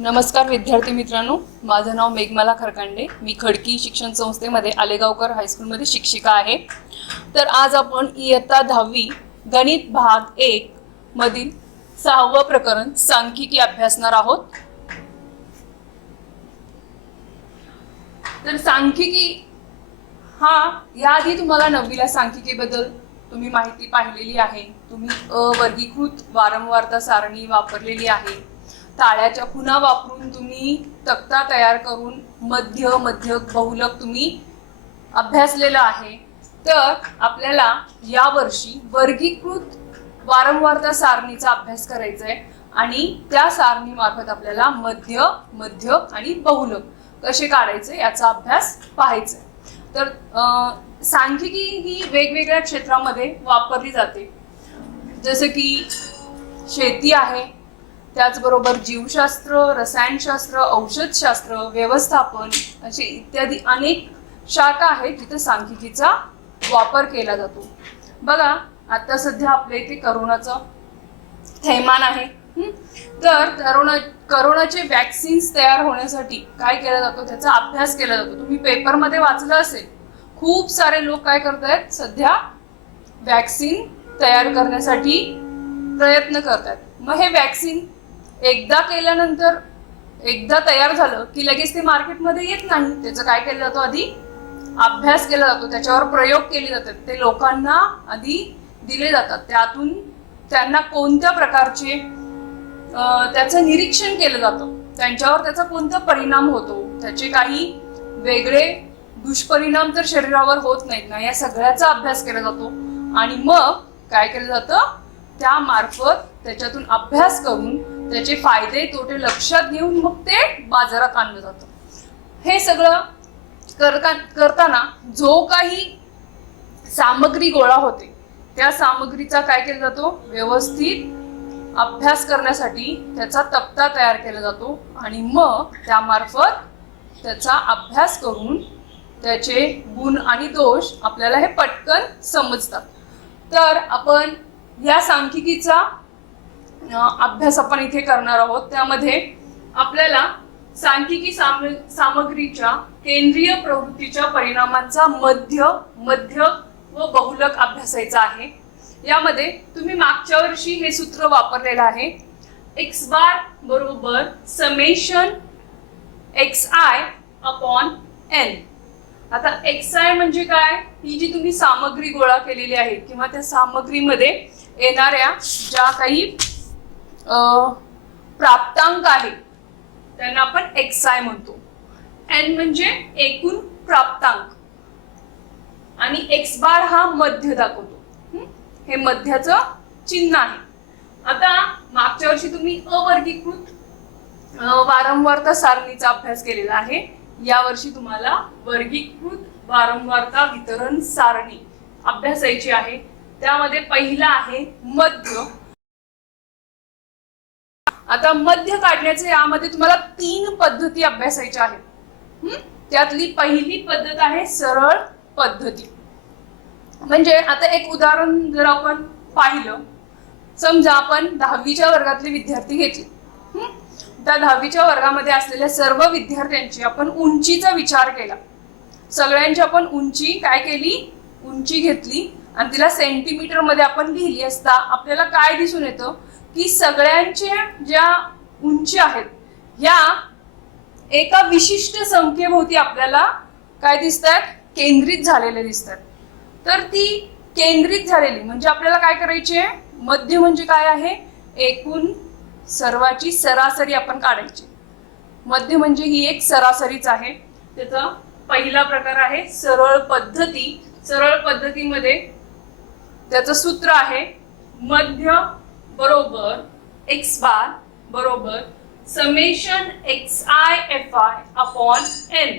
नमस्कार विद्यार्थी मित्रांनो, माझं नाव मेघमाला खरकांडे. मी खडकी शिक्षण संस्थेमध्ये आलेगावकर हायस्कूलमध्ये शिक्षिका आहे. तर आज आपण इयत्ता 10वी गणित भाग 1 मधील 6वं प्रकरण सांख्यिकी अभ्यासणार आहोत. तर सांख्यिकी हा याआधी तुम्हाला 9वीला सांख्यिकीबद्दल तुम्ही माहिती पाहिलेली आहे. तुम्ही अवर्गीकृत वारंवारता सारणी वापरलेली आहे. ताळ्याच्या खुणा वापरून तुम्ही तक्ता तयार करून मध्य मध्यक बहुलक तुम्ही अभ्यासलेला आहे. तर आपल्याला यावर्षी वर्गीकृत वारंवारता सारणीचा अभ्यास करायचा आहे आणि त्या सारणीमार्फत आपल्याला मध्य मध्यक आणि बहुलक कसे काढायचे याचा अभ्यास पाहायचा. तर सांख्यिकी ही वेगवेगळ्या क्षेत्रामध्ये वापरली जाते, जसं की शेती आहे, त्याचबरोबर जीवशास्त्र, रसायनशास्त्र, औषधशास्त्र, व्यवस्थापन असे इत्यादी अनेक शाखा आहेत जिथे सांख्यिकीचा वापर केला जातो. बघा, आता सध्या आपल्या इथे करोनाचं थैमान आहे. तर करोनाचे वॅक्सिन्स तयार होण्यासाठी काय केलं जातं, त्याचा अभ्यास केला जातो. तुम्ही पेपरमध्ये वाचलं असेल, खूप सारे लोक काय करतायत, सध्या वॅक्सिन तयार करण्यासाठी प्रयत्न करतात. मग हे वॅक्सिन एकदा केल्यानंतर, एकदा तयार झालं की लगेच ते मार्केटमध्ये येत नाही. त्याचं काय केलं जातं, आधी अभ्यास केला जातो, त्याच्यावर प्रयोग केले जातात, ते लोकांना आधी दिले जातात. त्यातून त्यांना कोणत्या प्रकारचे त्याचं निरीक्षण केलं जातं, त्यांच्यावर त्याचा कोणता परिणाम होतो, त्याचे काही वेगळे दुष्परिणाम तर शरीरावर होत नाहीत ना, या सगळ्याचा अभ्यास केला जातो. आणि मग काय केलं जातं, त्या मार्फत त्याच्यातून अभ्यास करून त्याचे फायदे तोटे लक्षात घेऊन मग ते बाजारात आणलं जातं. हे सगळं करताना जो काही सामग्री गोळा होते, त्या सामग्रीचा काय केला जातो, व्यवस्थित अभ्यास करण्यासाठी त्याचा तक्ता तयार केला जातो आणि मग त्यामार्फत त्याचा अभ्यास करून त्याचे गुण आणि दोष आपल्याला हे पटकन समजतात. तर आपण या सांख्यिकीचा अभ्यास आपण इथे करणार आहोत. त्यामध्ये आपल्याला सांख्यिकी सामग्रीच्या केंद्रीय प्रवृत्तीच्या परिणामांचा मध्य मध्यक व बहुलक अभ्यासायचा आहे. यामध्ये तुम्ही मागच्या वर्षी हे सूत्र वापरलेलं आहे, x बार बरोबर समेशन xi अपॉन n. आता xi म्हणजे काय, ही जी तुम्ही सामग्री गोळा केलेली आहे किंवा त्या सामग्रीमध्ये येणाऱ्या ज्या काही प्राप्तांक आहे त्यांना आपण xi म्हणतो. n म्हणजे एकूण प्राप्तांक आणि x बार हा मध्य दाखवतो. हे मध्याचं चिन्ह आहे. आता मागच्या वर्षी तुम्ही अवर्गीकृत वारंवारता सारणीचा अभ्यास केलेला आहे. यावर्षी तुम्हाला वर्गीकृत वारंवारता वितरण सारणी अभ्यासायची आहे. त्यामध्ये पहिला आहे मध्य. आता मध्य काढण्याचे यामध्ये तुम्हाला 3 पद्धती अभ्यासायच्या आहेत. त्यातली पहिली पद्धत आहे सरळ पद्धती. म्हणजे आता एक उदाहरण जर आपण पाहिलं, समजा आपण 10वीच्या वर्गातले विद्यार्थी घेतले. त्या 10वीच्या वर्गामध्ये असलेल्या सर्व विद्यार्थ्यांची आपण उंचीचा विचार केला. सगळ्यांची आपण उंची काय केली, उंची घेतली आणि तिला सेंटीमीटर मध्ये आपण लिहिली असता आपल्याला काय दिसून येतं की सगळ्यांच्या ज्या उंची आहेत या एका विशिष्ट संख्येभोवती आपल्याला काय दिसतात, केंद्रित झालेले दिसतात. तर ती केंद्रित झालेली म्हणजे आपल्याला काय करायची आहे, मध्य म्हणजे काय आहे, एकूण सर्वाची सरासरी आपण काढायची. मध्य म्हणजे ही एक सरासरीच आहे. त्याचा पहिला प्रकार आहे सरळ पद्धती. सरळ पद्धतीमध्ये त्याचं सूत्र आहे मध्य बरोबर x बार बरोबर summation xi fi upon n.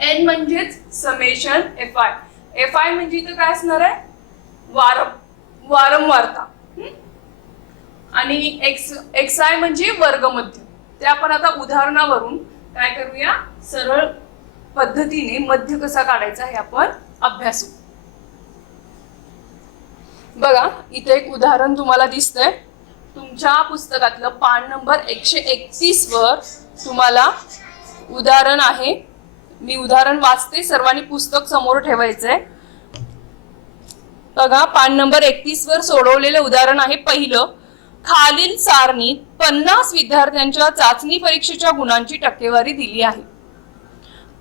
n म्हणजेच समेशन fi. fi म्हणजे इथं काय असणार आहे, वारंवारता आणि xi म्हणजे वर्गमध्य. ते आपण आता उदाहरणावरून काय करूया, सरळ पद्धतीने मध्य कसा काढायचा हे आपण अभ्यासू. बघा, इथे एक उदाहरण तुम्हाला दिसतंय. तुमच्या पुस्तकातलं पान नंबर 131 वर तुम्हाला उदाहरण आहे. मी उदाहरण वाचते, सर्वांनी पुस्तक समोर ठेवायचंय. बघा, पान नंबर 31 वर सोडवलेले उदाहरण आहे. पहिलं, खालील सारणीत 50 विद्यार्थ्यांच्या चाचणी परीक्षेच्या गुणांची टक्केवारी दिली आहे.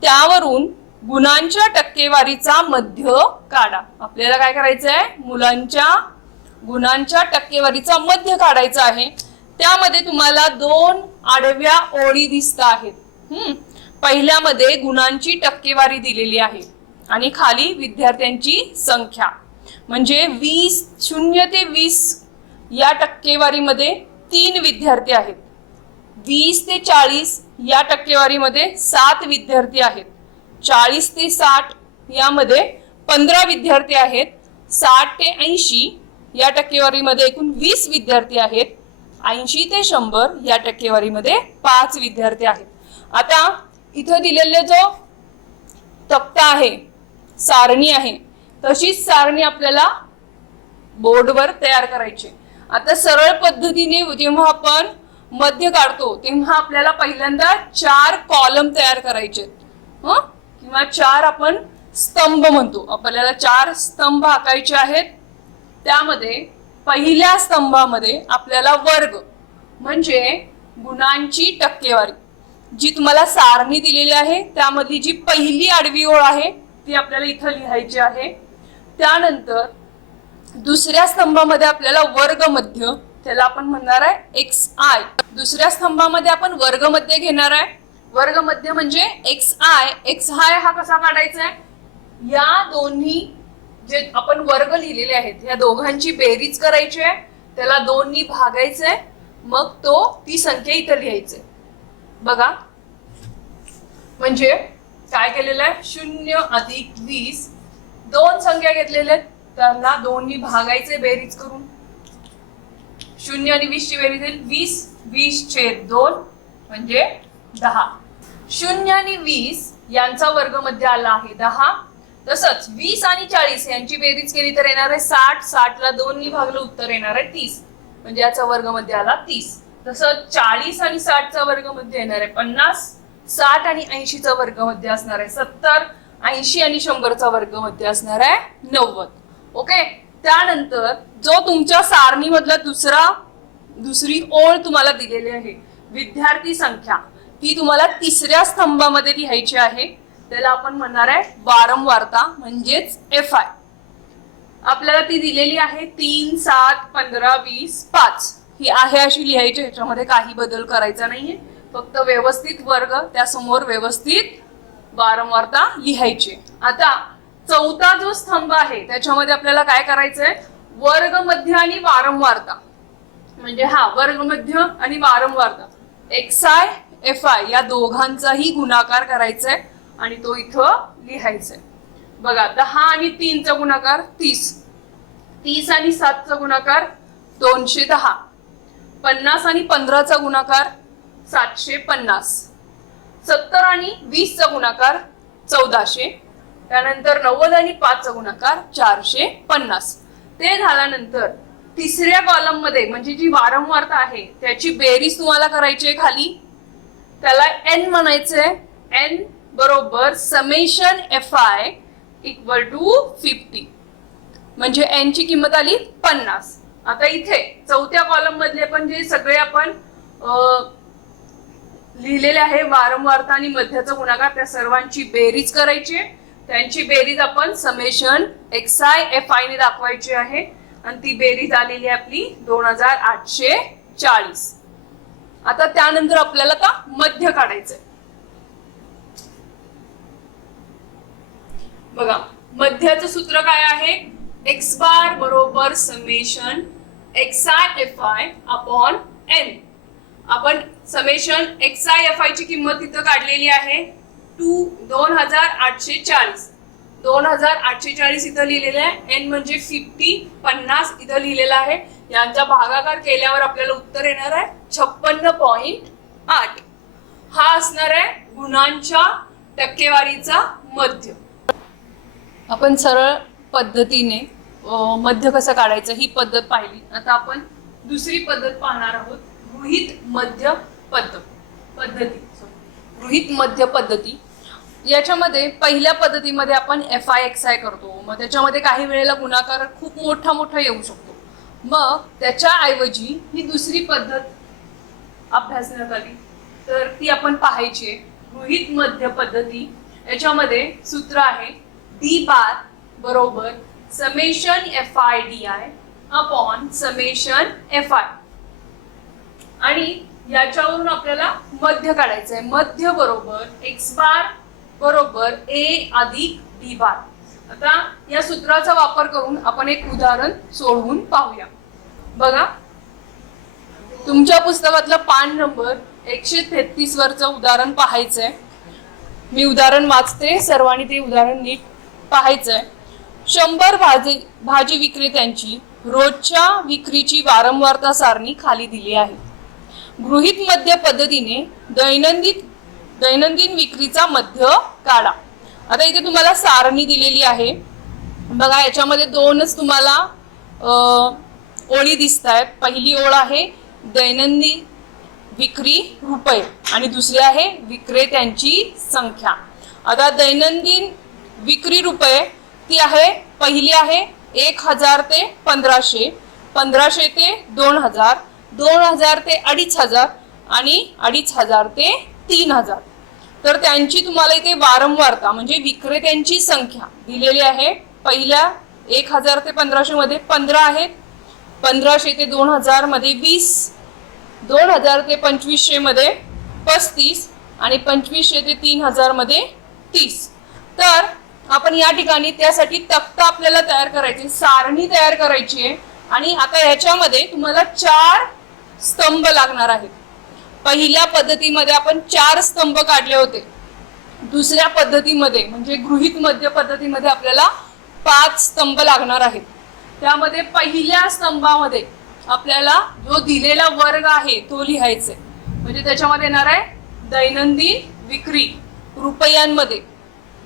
त्यावरून गुणांच्या टक्केवारीचा मध्य काढा. आपल्याला काय करायचं आहे? मुलांच्या गुणांच्या टक्केवारीचा मध्य काढायचा आहे. त्यामध्ये तुम्हाला 2 आडव्या ओळी दिसत आहेत. पहिल्यामध्ये गुणांची टक्केवारी दिलेली आहे आणि खाली विद्यार्थ्यांची संख्या, म्हणजे 0 ते 20 या टक्केवारीमध्ये 3 विद्यार्थी आहेत. 20 ते 40 या टक्केवारीमध्ये 7 विद्यार्थी आहेत. 40 ते 60 यामध्ये 15 विद्यार्थी आहेत. 60 ते 80 या टक्केवारीमध्ये एकूण 20 विद्यार्थी आहेत. 80 ते 100 या टक्केवारीमध्ये 5 विद्यार्थी आहेत. आता इथं दिलेले जो तक्ता आहे, सारणी आहे, तशीच सारणी आपल्याला बोर्डवर तयार करायची. आता सरळ पद्धतीने जेव्हा आपण मध्य काढतो तेव्हा आपल्याला पहिल्यांदा 4 कॉलम तयार करायचे किंवा 4 आपण स्तंभ म्हणतो. आपल्याला 4 स्तंभ आखायचे आहेत. त्यामध्ये पहिल्या स्तंभामध्ये आपल्याला वर्ग म्हणजे गुणांची टक्केवारी, जी तुम्हाला सारणी दिलेली आहे त्यामधली जी पहिली आडवी ओळ आहे ती आपल्याला इथं लिहायची आहे. त्यानंतर दुसऱ्या स्तंभामध्ये आपल्याला वर्ग मध्य, त्याला आपण म्हणणार आहे xi. दुसऱ्या स्तंभामध्ये आपण वर्ग मध्य घेणार आहे. वर्ग मध्य म्हणजे xi हा कसा काढायचा आहे? या दोन्ही जे आपण वर्ग लिहिलेले आहेत या दोघांची बेरीज करायची आहे, त्याला 2 नी भागायचंय, मग ती संख्या इथं लिहायची. बघा, म्हणजे काय केलेलं आहे? 0 अधिक 20 2 संख्या घेतलेल्या आहेत, त्यांना 2 नी भागायचे बेरीज करून. 0 आणि 20 ची बेरीज येईल 20/2 म्हणजे 10. 0 आणि 20 यांचा वर्ग मध्ये आला आहे 10. तसंच 20 आणि 40 यांची बेरीज केली तर येणार आहे 60. 60 ला 2 नी भागलं, उत्तर येणार आहे 30, म्हणजे याचा वर्ग मध्ये आला 30. तसंच 40 आणि 60 चा वर्ग मध्ये येणार आहे 50. 60 आणि 80 चा वर्ग मध्ये असणार आहे 70. 80 आणि 100 चा वर्ग मध्ये असणार आहे 90. ओके. त्यानंतर जो तुमच्या सारणीमधला दुसरी ओळ तुम्हाला दिलेली आहे, विद्यार्थी संख्या, ती तुम्हाला 3ऱ्या स्तंभामध्ये लिहायची आहे. त्याला आपण म्हणणार आहे वारंवारता, म्हणजेच FI. आपल्याला ती दिलेली आहे 3, 7, 15, 20, 5 ही आहे अशी लिहायची. ह्याच्यामध्ये काही बदल करायचा नाहीये, फक्त व्यवस्थित वर्ग त्यासमोर व्यवस्थित वारंवारता लिहायची. आता चौथा जो स्तंभ आहे त्याच्यामध्ये आपल्याला काय करायचंय? वर्ग मध्य आणि वारंवारता, म्हणजे वर्ग मध्य आणि वारंवारता xi FI या दोघांचाही गुणाकार करायचा आहे आणि तो इथं लिहायचा आहे. बघा, 10 आणि 3 चा गुणाकार 30. 30 आणि 7 चा गुणाकार 210. 50 आणि 15 चा गुणाकार 750. 70 आणि 20 चा गुणाकार 1400. त्यानंतर 90 आणि 5 चा गुणाकार 450. ते झाल्यानंतर 3ऱ्या कॉलम मध्ये म्हणजे जी वारंवारता आहे त्याची बेरीज तुम्हाला करायची आहे खाली. त्याला n म्हणायचंय. n बरोबर समेशन FI = 50, म्हणजे n ची किंमत आली 50. आता इथे चौथ्या कॉलम मधले पण जे सगळे आपण लिहिलेले आहे वारंवारता आणि मध्याचा गुणाकार, त्या सर्वांची बेरीज करायची. त्यांची बेरीज आपण समेशन xi FI ने दाखवायची आहे आणि ती बेरीज आलेली आपली 2840. आता त्यानंतर आपल्याला आता मध्य काढायचंय. बघा, मध्याचं सूत्र काय आहे? x बार बरोबर summation xi FI upon n. आपण समेशन xi FI ची किंमत इथं काढलेली आहे 2840. 2840 इथं लिहिलेलं आहे. n म्हणजे 50 इथं लिहिलेलं आहे. यांचा भागाकार केल्यावर आपल्याला उत्तर येणार आहे 56.8. हा असणार आहे गुणांच्या टक्केवारीचा मध्य. आपण सरळ पद्धतीने मध्य कसं काढायचं ही पद्धत पाहिली. आता आपण दुसरी पद्धत पाहणार आहोत, गृहीत मध्य पद्धती. गृहीत मध्य पद्धती याच्यामध्ये पहिल्या पद्धतीमध्ये आपण FI/XI करतो. मग त्याच्यामध्ये काही वेळेला गुणाकार खूप मोठा येऊ शकतो. मग त्याच्याऐवजी ही दुसरी पद्धत अभ्यासण्यात आली, तर ती आपण पाहायची आहे. गृहीत मध्य पद्धती याच्यामध्ये सूत्र आहे D बार बरोबर summation FI/DI upon summation FI, आणि याच्यावरून आपल्याला मध्य काढायचं आहे. मध्य बरोबर X बार बरोबर A अधिक D बार. आता या सूत्राचा वापर करून आपण एक उदाहरण सोडवून पाहूया. बघा, तुमच्या पुस्तकातलं पान नंबर 133 वरचं उदाहरण पाहायचंय. मी उदाहरण वाचते, सर्वांनी ते उदाहरण नीट पाहायचंय. 100 भाजी विक्रेत्यांची रोजच्या विक्रीची वारंवारता सारणी खाली दिली आहे. गृहीत मध्य पद्धतीने दैनंदिन विक्रीचा मध्य काढा. आता इथे तुम्हाला सारणी दिलेली आहे. बघा, याच्यामध्ये दोनच तुम्हाला ओळी दिसत आहेत. पहिली ओळ आहे दैनंदिन विक्री रुपये आणि दुसरी आहे विक्रेत्यांची संख्या. आता दैनंदिन विक्री रुपये ती आहे, पहिली आहे 1000 ते 1500, 1500 ते 2000, 2000 ते 2500 आणि 2500 ते 3000. तर त्यांची तुम्हाला इथे वारंवारता म्हणजे विक्रेत्यांची संख्या दिलेली आहे. पहिल्या 1000 ते 1500 मध्ये 15 आहेत, 1500 ते 2000 मध्ये 20, 2000 ते 2500 मध्ये 35 आणि 2500 ते 3000 मध्ये 30. तर आपण या ठिकाणी त्यासाठी तक्ता आपल्याला तयार करायचे, सारणी तयार करायची आहे. आणि आता ह्याच्यामध्ये तुम्हाला 4 स्तंभ लागणार आहेत. पहिल्या पद्धतीमध्ये आपण 4 स्तंभ काढले होते. दुसऱ्या पद्धतीमध्ये म्हणजे गृहीत मध्य पद्धतीमध्ये आपल्याला 5 स्तंभ लागणार आहेत. त्यामध्ये पहिल्या स्तंभामध्ये आपल्याला जो दिलेला वर्ग आहे तो लिहायचा आहे. म्हणजे त्याच्यामध्ये येणार आहे दैनंदिन विक्री रुपयांमध्ये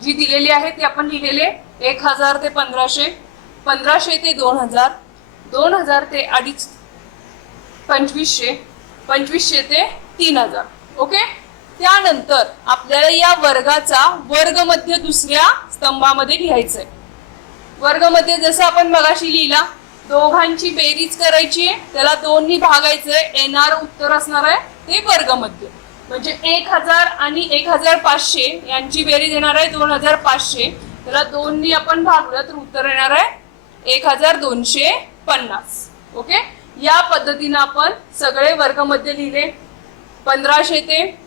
जी दिलेली आहे ती आपण लिहिलेले 1000 ते 1500, 1500 ते 2000, 2000 ते 2500, 2500 ते 3000. ओके. त्यानंतर आपल्याला या वर्गाचा वर्गमध्य दुसऱ्या स्तंभामध्ये लिहायचंय. वर्गमध्य जसं आपण मगाशी लिहिला, दोघांची बेरीज करायची, त्याला 2 नी भागायचंय, येणारं उत्तर असणार आहे ते वर्गमध्य. म्हणजे 1000 आणि 1500 यांची बेरीज येणार आहे 2500, त्याला 2 नी आपण भागलं तर उत्तर येणार आहे 1250. ओके. या पद्धतीने आपण सगळे वर्गमध्य लिहिले. 1500 ते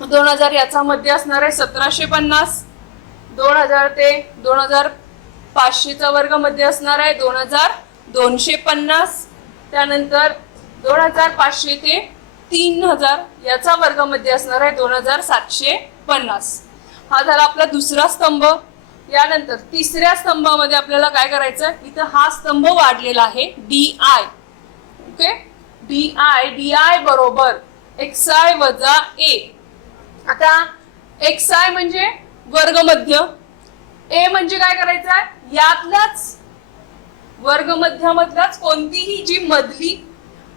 2000 याचा मध्य असणार आहे 1750, 2000 ते 2500 चा वर्गमध्य असणार आहे 2250, त्यानंतर 2500 ते 3000 याचा वर्गमध्य असणार आहे 2750. हा झाला आपला दुसरा स्तंभ. यानंतर तिसऱ्या स्तंभामध्ये आपल्याला काय करायचं, इथं हा स्तंभ वाढलेला आहे DI. ओके. DI बरोबर XI वजा A. आता XI म्हणजे वर्गमध्य, A म्हणजे काय करायचं, यातलाच वर्गमध्यामधलाच कोणतीही जी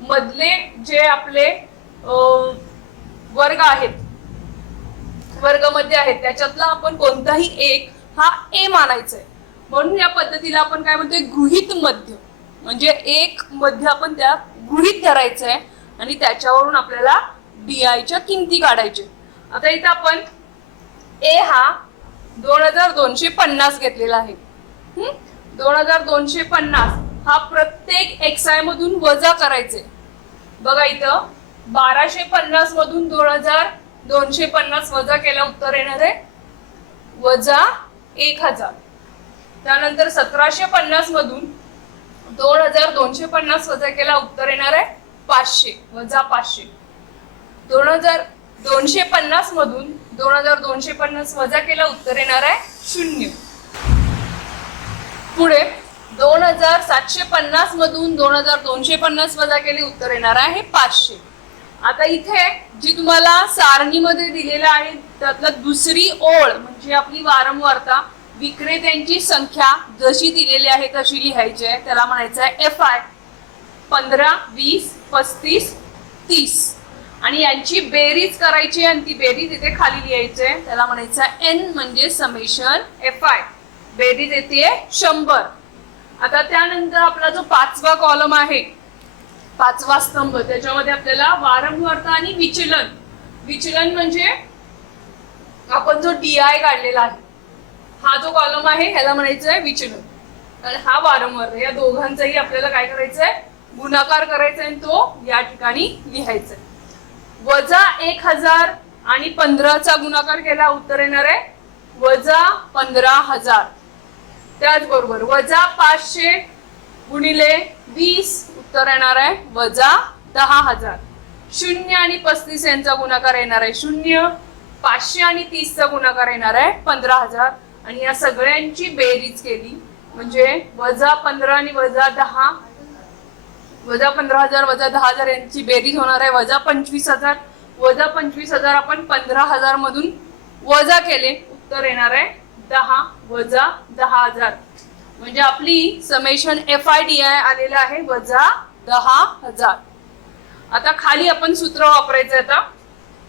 मधले जे आपले वर्ग आहेत, वर्गमध्य आहेत, त्याच्यातला आपण कोणताही एक हा A मानायचा आहे. म्हणून या पद्धतीला आपण काय म्हणतोय, गृहीत मध्य. म्हणजे एक मध्य आपण त्या गृहीत धरायचं आहे आणि त्याच्यावरून आपल्याला DI च्या किमती काढायच्या. आता इथं आपण A हा 2250 घेतलेला आहे. 2250 हा प्रत्येक XI मधून वजा करायचे. बघा, इथं 1250 मधून 2250 वजा केला उत्तर येणार आहे वजा 1000. त्यानंतर 1750 मधून 2250 वजा केला उत्तर येणार आहे 500 वजा 500. 2250 मधून 2250 वजा केला उत्तर येणार आहे 0. पुढे 2750 मधून 2250 वजा केले उत्तर येणार आहे 500. आता इथे जी तुम्हाला सारणीमध्ये दिलेला आहे त्यातला दुसरी ओळ म्हणजे आपली वारंवारता, विक्रेत्यांची संख्या जशी दिलेली आहे तशी लिहायची आहे. त्याला म्हणायचं आहे FI. 15, 20, 35, 30 आणि यांची बेरीज करायची आणि ती बेरीज इथे खाली लिहायची आहे. त्याला म्हणायचं n म्हणजे समेशन fi. बेरीज येते 100. आता त्यानंतर आपला जो 5वा कॉलम आहे, 5वा स्तंभ, त्याच्यामध्ये आपल्याला वारंवारता आणि विचलन. विचलन म्हणजे आपण जो DI काढलेला आहे, हा जो कॉलम आहे ह्याला म्हणायचं आहे विचलन. आणि हा वारंवारता, या दोघांचाही आपल्याला काय करायचंय, गुणाकार करायचा आहे. तो या ठिकाणी लिहायचा आहे. वजा 1000 आणि 15चा गुणाकार केला, उत्तर येणार आहे वजा 15,000. त्याचबरोबर वजा 500 गुणिले 20, उत्तर येणार आहे वजा 10,000. 0 आणि 35 यांचा गुणाकार येणार आहे 0. 500 आणि 30चा गुणाकार येणार आहे 15,000. आणि या सगळ्यांची बेरीज केली म्हणजे वजा 15 आणि वजा 10, वजा 15,000 वजा 10,000 यांची बेरीज होणार आहे वजा 25,000. वजा 25,000 आपण 15,000 मधून वजा केले, उत्तर येणार आहे 10 वजा 10,000. म्हणजे आपली समेशन FIDI आलेलं आहे वजा 10,000. आता खाली आपण सूत्र वापरायचं. आता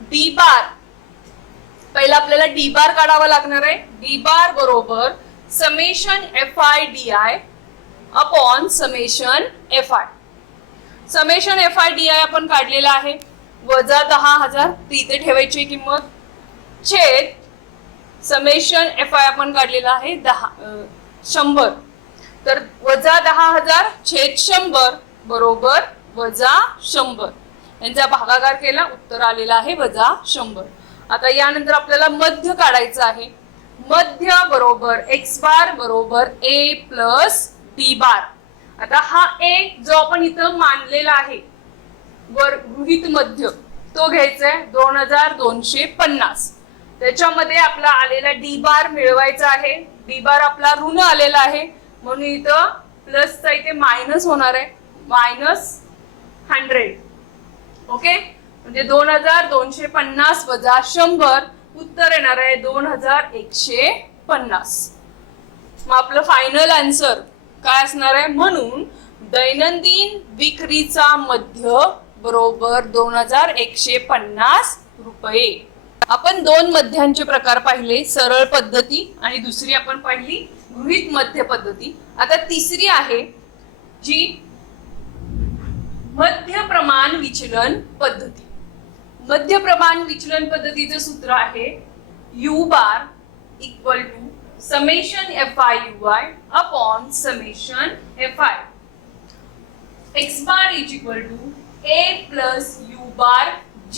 डी बार, पहिला आपल्याला डी बार काढावा लागणार आहे. डी बार बरोबर summation FIDI upon summation FI. Summation FIDI आपण काढलेला आहे वजा 10,000, ती इथे ठेवायची किंमत, छेद समेशन FI आपण काढलेला आहे 100. तर वजा 10,000 छेद 100 बरोबर वजा 100. यांचा भागाकार केला, उत्तर आलेला आहे वजा 100. आता यानंतर आपल्याला मध्य काढायचं आहे. मध्य बरोबर x बार बरोबर a प्लस d बार. आता हा a जो आपण इथं मानलेला आहे गृहीत मध्य, तो घ्यायचा आहे 2250. त्याच्यामध्ये आपला आलेला डी बार मिळवायचा आहे. डी बार आपला ऋण आलेला आहे म्हणून इथं प्लसचा इथे मायनस होणार आहे, -100. ओके, म्हणजे 2250 वजा 100, उत्तर येणार आहे 2150. मग आपलं फायनल आन्सर काय असणार आहे, म्हणून दैनंदिन विक्रीचा मध्य बरोबर 2150 रुपये. आपण 2 मध्यांचे प्रकार पाहिले, सरळ पद्धती आणि दुसरी आपण पाहिली गृहीत मध्य पद्धती. आता तिसरी आहे जी मध्य प्रमाण विचलन पद्धती. मध्य प्रमाण विचलन पद्धतीचं सूत्र आहे U bar equal to summation FIUI upon summation FI. X bar is equal to A plus U bar G.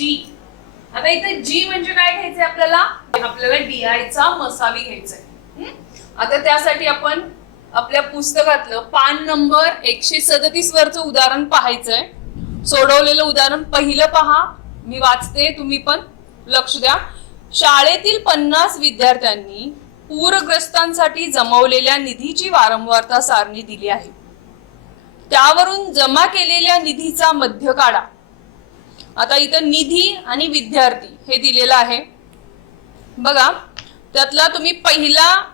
आता इथे G म्हणजे काय घ्यायचंय आपल्याला, DI चा मसावी घ्यायचा आहे. आता त्यासाठी आपण आपल्या पुस्तकातलं पान नंबर 137 वरचं उदाहरण पाहायचंय. सोडवलेलं उदाहरण पहिलं पहा, मी वाचते, तुम्ही पण लक्ष द्या. शाळेतील 50 विद्यार्थ्यांनी पूरग्रस्तांसाठी जमवलेल्या निधीची वारंवारता सारणी दिली आहे. त्यावरून जमा केलेल्या निधीचा मध्य काढा. आता इथं निधी आणि विद्यार्थी हे दिलेलं आहे बघा. त्यातला तुम्ही पहिला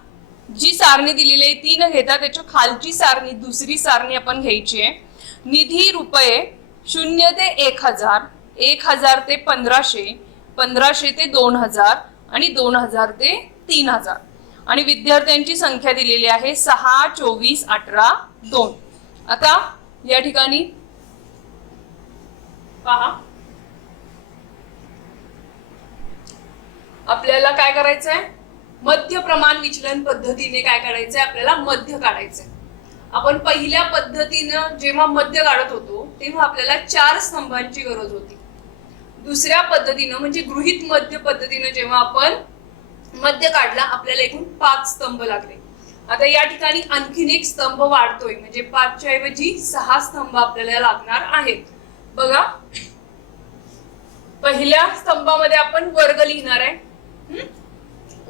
जी सारणी दिलेली आहे ती न घेता त्याच्या खालची सारणी, दुसरी सारणी आपण घ्यायची आहे. निधी रुपये 0 ते 1000, 1000 ते 1500, 1500 ते 2000 आणि 2000 ते 3000. आणि विद्यार्थ्यांची संख्या दिलेली आहे 6, 24, 18, 2. आता या ठिकाणी पहा, आपल्याला काय करायचंय, मध्य प्रमाण विचलन पद्धतीने काय करायचंय, आपल्याला मध्य काढायचंय. आपण पहिल्या पद्धतीनं जेव्हा मध्य काढत होतो तेव्हा आपल्याला 4 स्तंभांची गरज होती. दुसऱ्या पद्धतीनं म्हणजे गृहीत मध्य पद्धतीनं जेव्हा आपण मध्य काढला आपल्याला एकूण 5 स्तंभ लागले. आता या ठिकाणी आणखीन एक स्तंभ वाढतोय, म्हणजे 5 च्या ऐवजी 6 स्तंभ आपल्याला लागणार आहेत. बघा, पहिल्या स्तंभामध्ये आपण वर्ग लिहिणार आहे.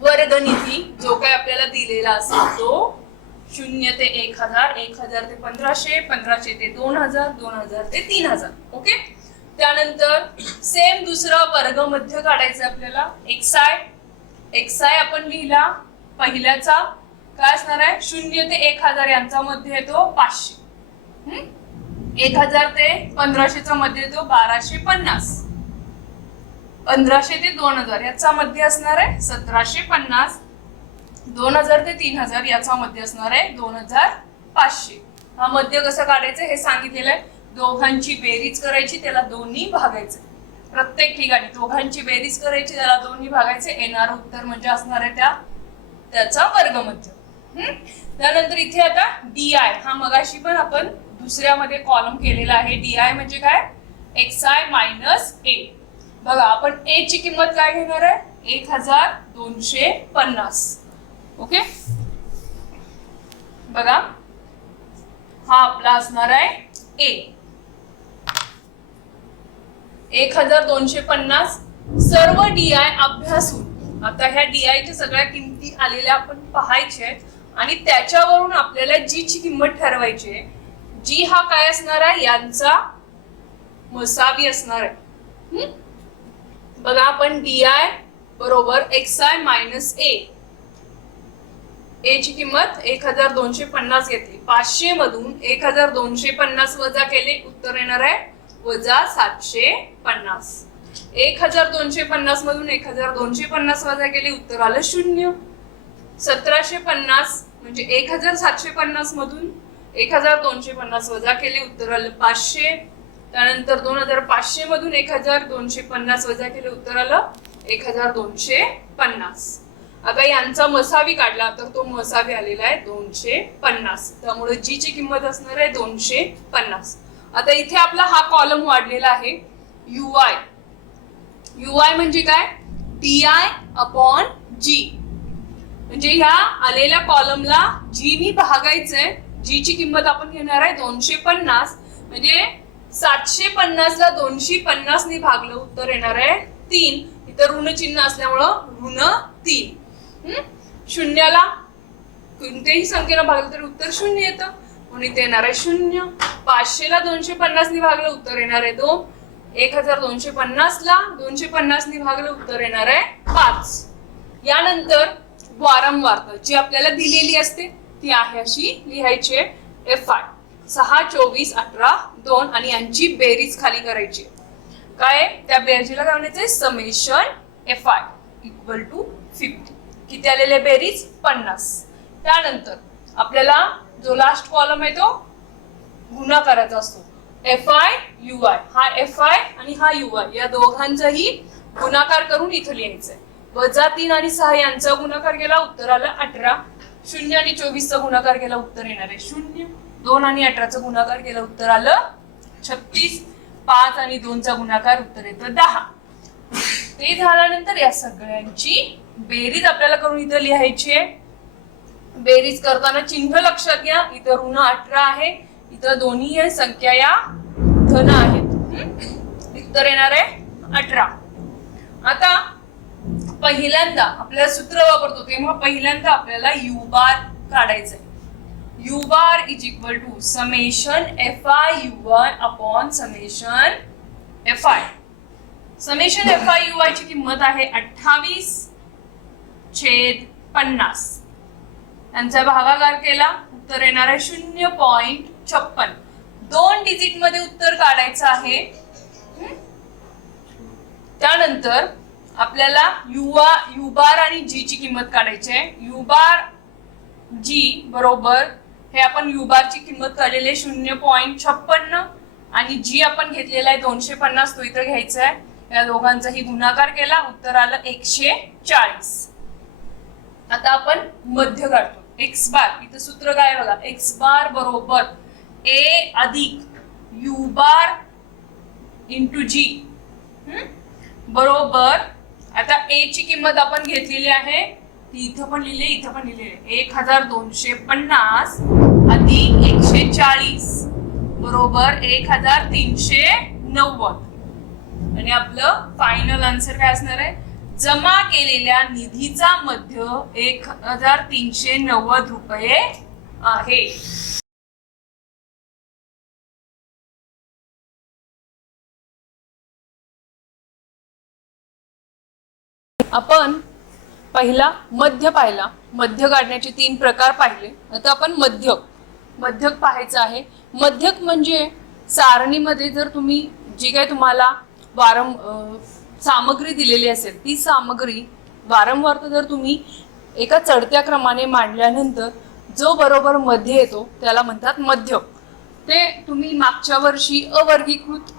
वर्ग निधी जो काय आपल्याला दिलेला असेल तो 0 ते 1000, 1000 ते 1500, 1500 ते 2000, 2000 ते 3000. ओके, त्यानंतर सेम दुसरा वर्ग मध्य काढायचा आपल्याला. XI आपण लिहिला पहिल्याचा, काय असणार आहे 0 ते 1000 यांचा मध्य येतो 500. 1000 ते 1500चा मध्ये येतो 1250. 1500 ते 2000 याचा मध्ये असणार आहे 1750. 2000 ते 3000 याचा मध्ये असणार आहे 2500. हा मध्य कसं काढायचं हे सांगितलेलं आहे. दोघांची बेरीज करायची, त्याला दोन्ही भागायचं. प्रत्येक ठिकाणी दोघांची बेरीज करायची, त्याला दोन्ही भागायचे. येणारं उत्तर म्हणजे असणार आहे त्याचा वर्गमध्य. त्यानंतर इथे आता DI हा मगाशी पण आपण दुसऱ्यामध्ये कॉलम केलेला आहे. DI म्हणजे काय? XI minus A. बघा आपण A ची किंमत काय घेणार आहे? 1250. ओके, बघा हा आपला असणार आहे A. 1250 सर्व DI अभ्यासून आता ह्या DI च्या सगळ्या किमती आलेल्या आपण पाहायच्या आहेत आणि त्याच्यावरून आपल्याला G ची किंमत ठरवायची आहे. G हा काय असणार आहे? यांचा मसावी असणार आहे. बघा आपण DI बरोबर XI मायनस A. A ची किंमत 1250 घेतली. 500 मधून 1250 वजा केले, उत्तर येणार आहे वजा 750. 1250 मधून 1250 वजा केले, उत्तर आलं 0. 1750 म्हणजे 1750 मधून 1250 वजा केले, उत्तर आलं 500. त्यानंतर 2500 मधून 1250 वजा केले, उत्तर आलं 1250. आता यांचा मसावी काढला तर तो मसावी आलेला आहे 250. त्यामुळे जी ची किंमत असणार आहे 250. आता इथे आपला हा कॉलम वाढलेला आहे UI. UI म्हणजे काय? DI upon G. म्हणजे ह्या आलेल्या कॉलमला G नी भागायचंय. G ची किंमत आपण घेणार आहे 250. म्हणजे 750 ला 250 नी भागलं, उत्तर येणार आहे 3. इथं ऋण चिन्ह असल्यामुळं ऋण 3. शून्याला कोणत्याही संख्येनं भागलं तर उत्तर 0 येतं, म्हणून इथे येणार आहे 0. 500 ला 250 नी भागलं, उत्तर येणार आहे 2. 1250 ला 250 नी भागलं, उत्तर येणार आहे 5. यानंतर वारंवारता जी आपल्याला दिलेली असते ती आहे अशी लिहायची आहे FI 6, 24, 18, 2 आणि यांची बेरीज खाली करायची. काय? त्या बेरजेला काय म्हणायचंय? Summation FI equal to 50. किती आलेले बेरीज? 50. त्यानंतर आपल्याला जो लास्ट कॉलम आहे तो गुणाकाराचा असतो. FI UI. हा FI आणि हा UI या दोघांचाही गुणाकार करून इथं लिहायचंय. वजा 3 आणि 6 यांचा गुणाकार केला, उत्तर आलं 18. 0 आणि 24 चा गुणाकार केला, उत्तर येणार आहे 0. 2 आणि 18 चा गुणाकार केला, उत्तर आलं 36. 5 आणि 2 चा गुणाकार, उत्तर येतं 10. ते झाल्यानंतर या सगळ्यांची बेरीज आपल्याला करून इथं लिहायची आहे. बेरीज करताना चिन्ह लक्षात घ्या. इथं ऋण 18 आहे, इथं दोन्ही संख्या या धन आहेत. उत्तर येणार आहे 18. आता पहिल्यांदा आपल्याला सूत्र वापरतो तेव्हा पहिल्यांदा आपल्याला U बार काढायचंय. U bar is equal to summation FI UI upon summation FI. Summation FI UI ची किंमत आहे 28/50. यांचा भागाकार केला, उत्तर येणार आहे 0.56. 2 डिजिट मध्ये उत्तर काढायचं आहे. त्यानंतर आपल्याला U बार आणि G ची किंमत काढायची आहे. U बार G बरोबर हे आपण U बार ची किंमत काढलेली आहे 0.56 आणि G आपण घेतलेला आहे 250, तो इथं घ्यायचा आहे. या दोघांचाही गुणाकार केला, उत्तर आलं 140. आता आपण मध्य काढतो. X बार इथं सूत्र काय बघा. X बार बरोबर A अधिक U बार इंटू G बरोबर. आता A ची किंमत आपण घेतलेली आहे, ती इथं पण लिहिली, इथं पण लिहिली. 1250 अधिक 140 बरोबर 1390. आणि आपलं फायनल आन्सर काय असणार आहे? जमा केलेल्या निधीचा मध्य 1390 रुपये आहे. आपण पहिला मध्य पाहिला. मध्य काढण्याचे 3 प्रकार पाहिले. आता आपण मध्यक पाहायचं आहे. मध्यक म्हणजे सारणीमध्ये जर तुम्ही जी काही तुम्हाला सामग्री दिलेली असेल ती सामग्री वारंवारता जर तुम्ही एका चढत्या क्रमाने मांडल्यानंतर जो बरोबर मध्ये येतो त्याला म्हणतात मध्य. ते तुम्ही मागच्या वर्षी अवर्गीकृत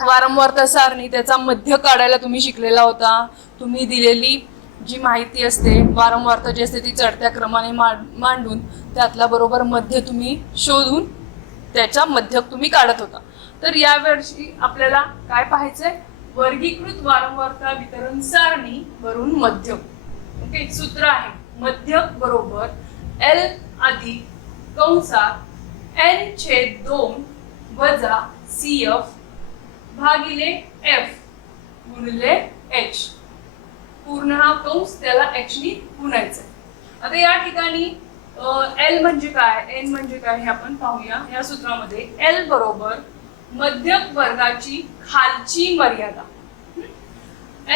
वारंवारता सारणी त्याचा मध्य काढायला तुम्ही शिकलेला होता. तुम्ही दिलेली जी माहिती असते वारंवारता जी असते ती चढत्या क्रमाने मांडून त्यातला बरोबर मध्य तुम्ही शोधून त्याच्या मध्य तुम्ही काढत होता. तर या वर्षी आपल्याला काय पाहायचंय, वर्गीकृत वारंवारता वितरण सारणी वरून मध्य. ओके, सूत्र आहे मध्य बरोबर L अधिक कंसात N/2 वजा CF भागिले F गुणिले H. पूर्ण हा कंस त्याला H नी गुणायचा. आता या ठिकाणी L म्हणजे काय, N म्हणजे काय हे आपण पाहूया. या सूत्रामध्ये L बरोबर मध्यक वर्गाची खालची मर्यादा,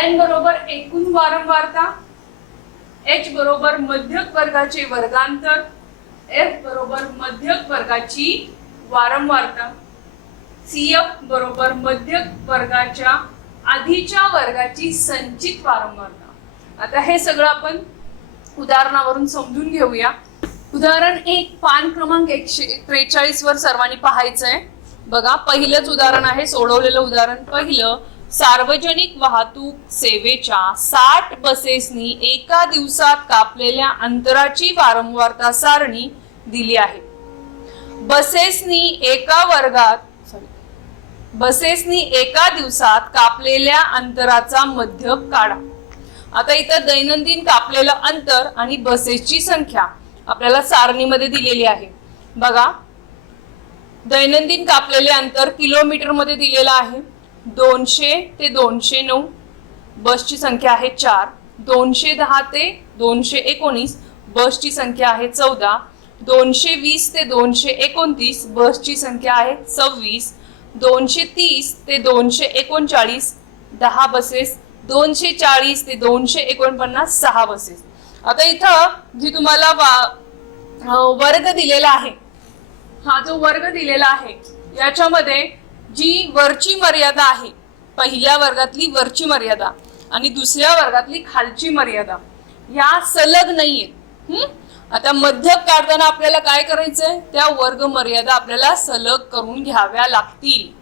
N बरोबर एकूण वारंवारता, H बरोबर मध्यक वर्गाचे वर्गांतर, F बरोबर मध्यक वर्गाची वारंवारता, CF बरोबर मध्यक वर्गाच्या आधीच्या वर्गाची संचित वारंवारता. आता हे सगळं आपण उदाहरणावरून समजून घेऊया. उदाहरण 1 पान क्रमांक 143 वर सर्वांनी पाहायचंय. बघा, पहिलंच उदाहरण आहे, सोडवलेलं उदाहरण पहिलं. सार्वजनिक वाहतूक सेवेच्या 60 बसेसनी एका दिवसात कापलेल्या अंतराची वारंवारता सारणी दिली आहे. बसेसनी एका दिवसात कापलेल्या अंतराचा मध्य काढा. आता इथं दैनंदिन कापलेलं अंतर आणि बसेसची संख्या आपल्याला सारणीमध्ये दिलेली आहे. बघा, दैनंदिन कापलेले अंतर किलोमीटर मध्ये दिलेलं आहे. 200 ते 209 बसची संख्या आहे 4. 210 ते 219 बसची संख्या आहे 14. 220 ते 229 बसची संख्या आहे 26. 230 ते 239 10 बसेस. 240 ते 249 6 बसेस. आता इथं जी तुम्हाला वर्ग दिलेला आहे, हा जो वर्ग दिलेला आहे याच्यामध्ये जी वरची मर्यादा आहे, पहिल्या वर्गातली वरची मर्यादा आणि दुसऱ्या वर्गातली खालची मर्यादा या सलग नाहीयेत. आता मध्यक काढताना आपल्याला काय करायचंय, त्या वर्ग मर्यादा आपल्याला सलग करून घ्याव्या लागतील.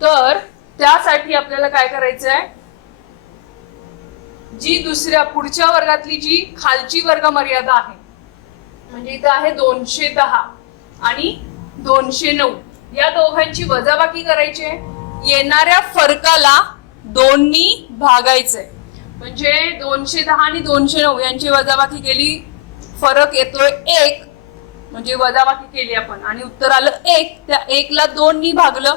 तर त्यासाठी आपल्याला काय करायचंय, जी दुसऱ्या पुढच्या वर्गातली जी खालची वर्ग मर्यादा आहे, म्हणजे इथं आहे 210 आणि 209, या दोघांची वजाबाकी करायची आहे. येणाऱ्या फरकाला 2 नी भागायचंय. म्हणजे 210 आणि 209 यांची वजाबाकी केली, फरक येतोय 1, म्हणजे वजाबाकी केली आपण आणि उत्तर आलं 1. त्या 1 ला 2 नी भागलं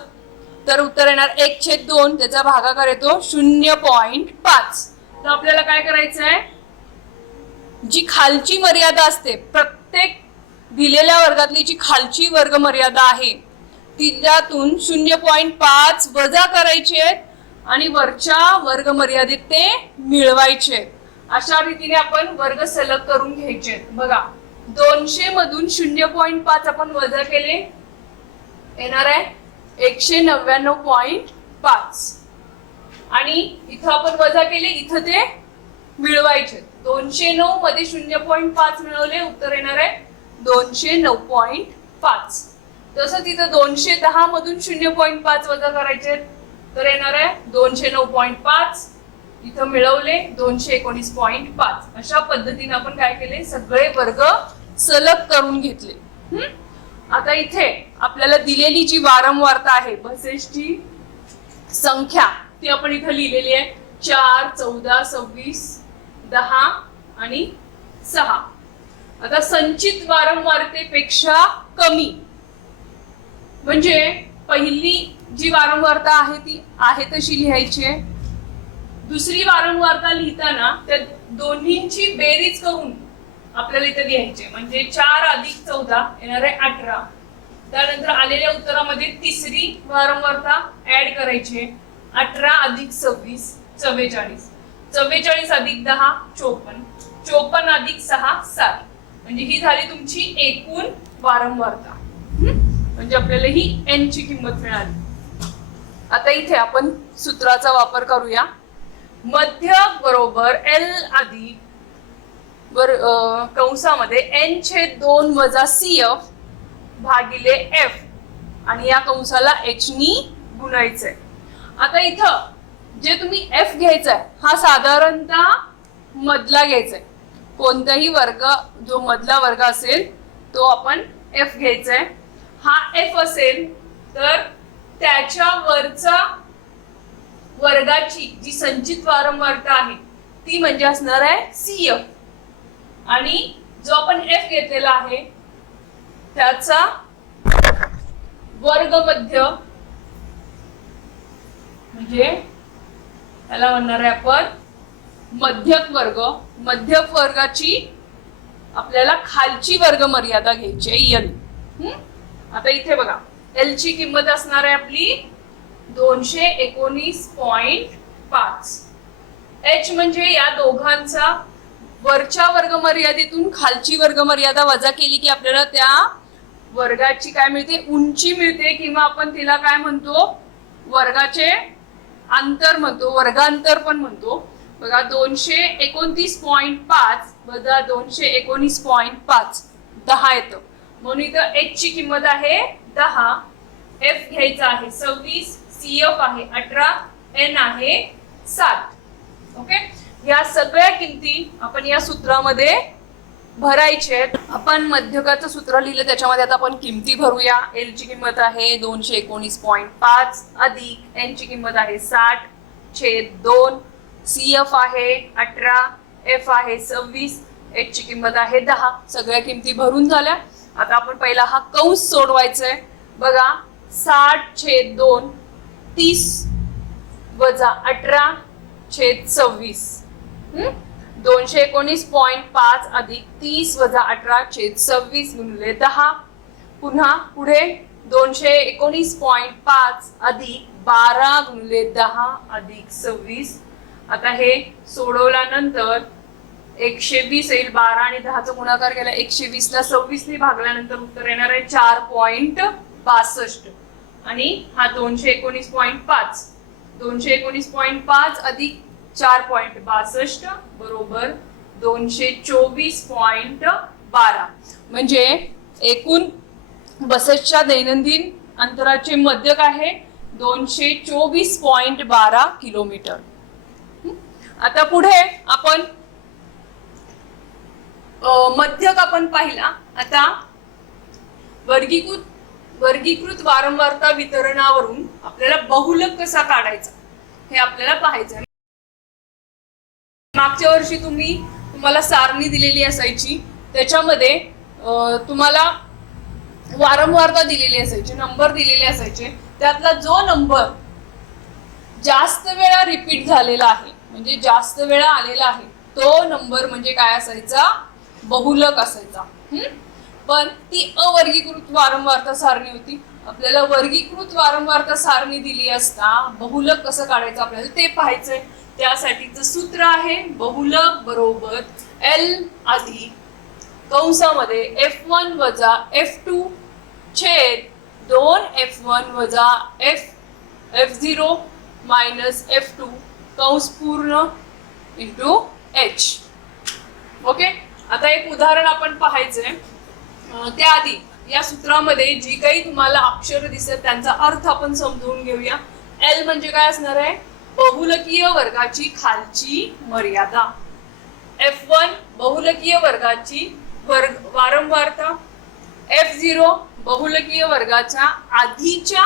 तर उत्तर येणार 1/2. त्याचा भागाकार येतो 0.5. तर आपल्याला काय करायचंय, जी खालची मर्यादा असते, प्रत्येक दिलेल्या वर्गातली जी खालची वर्ग मर्यादा आहे तिच्यातून 0.5 वजा करायचे आणि वरच्या वर्ग मर्यादेत ते मिळवायचे. अशा रीतीने आपण वर्ग सलग करून घ्यायचे. बघा, 200 मधून 0.5 आपण वजा केले, येणार आहे 199.5 आणि इथं आपण वजा केले, इथं ते मिळवायचे. 209 मध्ये 0.5 मिळवले, उत्तर येणार आहे 209.5. तसंच इथं 210 मधून 0.5 वजा करायचे तर येणार आहे 209.5. इथं मिळवले 219.5. अशा पद्धतीने आपण काय केले, सगळे वर्ग सलग करून घेतले. आता इथे आपल्याला दिलेली जी वारंवारता आहे बसेसची संख्या ती आपण इथं लिहिलेली आहे 4, 14, 26, 10 आणि 6. आता संचित वारंवारतेपेक्षा कमी म्हणजे पहिली जी वारंवारता आहे ती आहे तशी लिहायची आहे. दुसरी वारंवारता लिहिताना त्या दोन्हींची बेरीज करून आपल्याला इथे लिहायचे. म्हणजे 4 अधिक 14 येणार आहे 18. त्यानंतर आलेल्या उत्तरामध्ये तिसरी वारंवारता ऍड करायची. 18 अधिक 26 44. 44 अधिक 10 54. 54 अधिक 6 7. म्हणजे ही झाली तुमची एकूण वारंवारता. म्हणजे आपल्याला ही n ची किंमत मिळाली. आता इथे आपण सूत्राचा वापर करूया. मध्यक बरोबर L अधिक कंसामध्ये n/2 वजा CF भागिले F आणि या कंसाला h नी गुणायचंय. आता इथं जे तुम्ही F घ्यायचाय हा साधारणतः मधला घ्यायचाय. कोणताही वर्ग जो मधला वर्ग असेल तो आपण F घ्यायचाय. हा F असेल तर त्याच्या वरचा वर्गाची जी संचित वारंवारता आहे ती म्हणजे असणार आहे CF आणि जो आपण F घेतलेला आहे त्याचा वर्ग मध्य म्हणजे त्याला म्हणणार आहे आपण मध्यक वर्ग. मध्यक वर्गाची आपल्याला खालची वर्ग मर्यादा घ्यायची आहे L. आता इथे बघा L ची किंमत असणार आहे आपली 219.5. H म्हणजे या दोघांचा वरच्या वर्ग मर्यादेतून खालची वर्ग मर्यादा वजा केली की आपल्याला त्या वर्गाची काय मिळते, उंची मिळते किंवा आपण तिला काय म्हणतो वर्गाचे अंतर म्हणतो, वर्गांतर पण म्हणतो. बघा 229.5 वजा 219.5 10 येतं. म्हणून इथं H ची किंमत आहे 10, F घ्यायचा आहे 26, CF आहे 18, N आहे 7. ओके, या सगळ्या किमती आपण या सूत्रामध्ये भरायचे आहेत. आपण मध्यकाचं सूत्र लिहिलं त्याच्यामध्ये आता आपण किमती भरूया. L ची किंमत आहे 219.5 अधिक N ची किंमत आहे 60/2, CF आहे 18, F आहे 26, H ची किंमत आहे 10. सगळ्या किमती भरून झाल्या. आता आपण पहिला हा कंस सोडवायचा आहे. बघा 60/2 30 वजा 18/26 219.5 अधिक 30 वजा 18/26 गुणिले 10. पुन्हा पुढे 219.5 अधिक 12 गुणिले 10 अधिक 26. आता हे सोडवल्यानंतर 120 येईल. 12 आणि 10चा गुणाकार केला 120 ला 26 ने भागल्यानंतर उत्तर येणार आहे 4.62 आणि हा 219.5 219.5 अधिक 4.62 बरोबर 224.12 म्हणजे एकूण बसेसच्या दैनंदिन अंतराचे मध्यक आहे 224.12 किलोमीटर. आता पुढे आपण मध्यक आपण पाहिला. आता वर्गीकृत वारंवारता वितरणावरून आपल्याला बहुलक कसा काढायचा हे आपल्याला पाहायचं. मागच्या वर्षी तुम्हाला सारणी दिलेली असायची, त्याच्यामध्ये तुम्हाला वारंवारता दिलेली असायची, नंबर दिलेले असायचे. त्यातला जो नंबर जास्त वेळा रिपीट झालेला आहे म्हणजे जास्त वेळा आलेला आहे तो नंबर म्हणजे काय असायचा, बहुलक असायचा. पण ती अवर्गीकृत वारंवारता सारणी होती. आपल्याला वर्गीकृत वारंवारता सारणी दिली असता बहुलक कसं काढायचं आपल्याला ते पाहायचंय. त्यासाठीचं सूत्र आहे बहुलक बरोबर L अधिक कंसामध्ये F1 वजा F2 छेद 2F1 वजा F0 मायनस F2 कंस पूर्ण इंटू H. ओके, आता एक उदाहरण आपण पाहायचंय. त्याआधी या सूत्रामध्ये जी काही तुम्हाला अक्षर दिसत त्यांचा अर्थ आपण समजून घेऊया. L म्हणजे काय असणार आहे, बहुलकीय वर्गाची खालची मर्यादा. F1 बहुलकीय वर्गाची वारंवारता. F0 बहुलकीय वर्गाच्या आधीच्या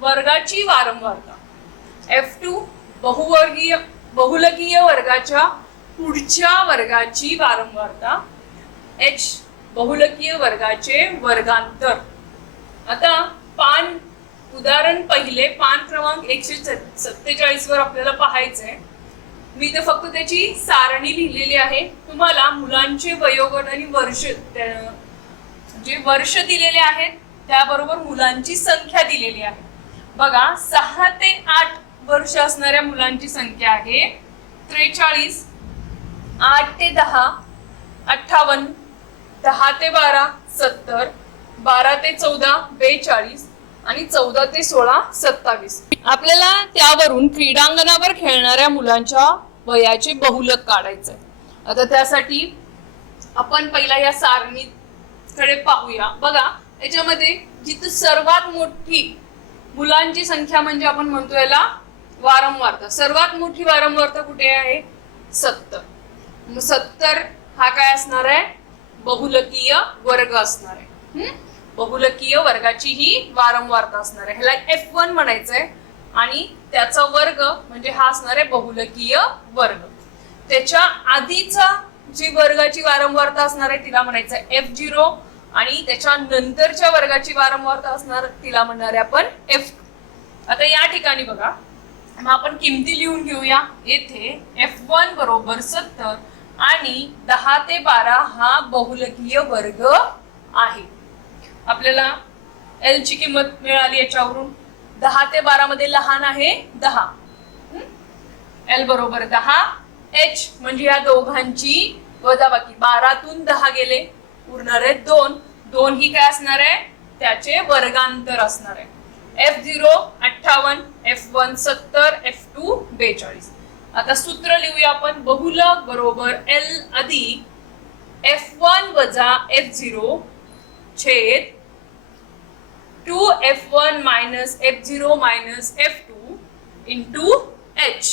वर्गाची वारंवारता. F2 बहुलकीय वर्गाच्या पुढच्या वर्गाची वारंवारता. H बहुलकीय वर्गाचे वर्गांतर. आता उदाहरण पहिले पान क्रमांक 147 वर आपल्याला पाहायचंय. मी तर फक्त त्याची सारणी लिहिलेली आहे. तुम्हाला मुलांचे वयोगट आणि जे वर्ष दिलेले आहेत त्याबरोबर मुलांची संख्या दिलेली आहे. बघा 6 ते 8 वर्ष असणाऱ्या मुलांची संख्या आहे 43, 8 ते 10 58, 10 ते 12 70, 12 ते 14 42 आणि 14 ते 16 27. आपल्याला त्यावरून क्रीडांगणावर खेळणाऱ्या मुलांच्या वयाचे बहुलक काढायचंय. आता त्यासाठी आपण पहिला या सारणीकडे पाहूया. बघा, याच्यामध्ये जिथं सर्वात मोठी मुलांची संख्या म्हणजे आपण म्हणतो याला वारंवारता. सर्वात मोठी वारंवारता कुठे आहे? 70. 70 हा काय असणार आहे? बहुलकीय वर्ग असणार आहे. बहुलकीय वर्गाची ही वारंवारता असणार आहे. ह्याला F1 म्हणायचंय आणि त्याचा वर्ग म्हणजे हा असणार आहे बहुलकीय वर्ग. त्याच्या आधीचा जी वर्गाची वारंवारता असणार आहे तिला म्हणायचं F0 आणि त्याच्या नंतरच्या वर्गाची वारंवारता असणार तिला म्हणणार आहे आपण F2. आता या ठिकाणी बघा, मग आपण किमती लिहून घेऊया. येथे F1 बरोबर 70 आणि 10 ते 12 हा बहुलकीय वर्ग आहे. आपल्याला L ची किंमत मिळाली याच्यावरून. 10 ते 12 मध्ये लहान आहे 10. L बरोबर 10. H म्हणजे या दोघांची वजाबाकी. 12तून 10 गेले, उरणारे 2. 2 ही काय असणार आहे? त्याचे वर्गांतर असणार आहे. F0 58, F1 70, F2 42. आता सूत्र लिहूया आपण. बहुलक बरोबर L अधिक F1 वजा F0 छेद 2F1 minus F0 minus F2 into H.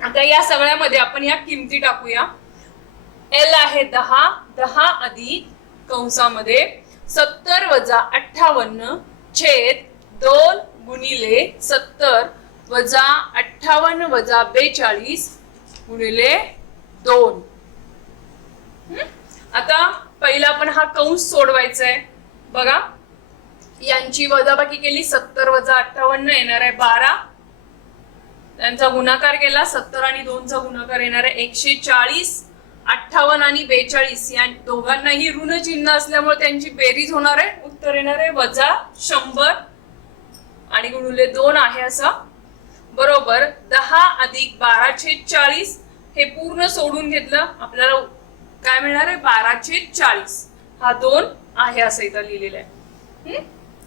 आता या सगळ्यामध्ये आपण या किमती टाकूया. L आहे 10. 10 अधिक कंसामध्ये 70 वजा 58 छेद 2 गुणिले 70 वजा 58 वजा 42 गुणिले 2. आता पहिला आपण हा कंस सोडवायचा आहे. बघा, यांची वजाबाकी केली. 70 वजा 58 येणार आहे 12. त्यांचा गुणाकार केला. 70 आणि 2 चा गुणाकार येणार आहे 140. 58 आणि 42 या दोघांनाही ऋण चिन्ह असल्यामुळे त्यांची बेरीज होणार आहे. उत्तर येणार आहे वजा 100 आणि गुणिले 2 आहे असं. बरोबर 10 अधिक 12/40. हे पूर्ण सोडून घेतलं आपल्याला काय मिळणार आहे? 12/40. हा 2 आहे असं इथं लिहिलेलं आहे.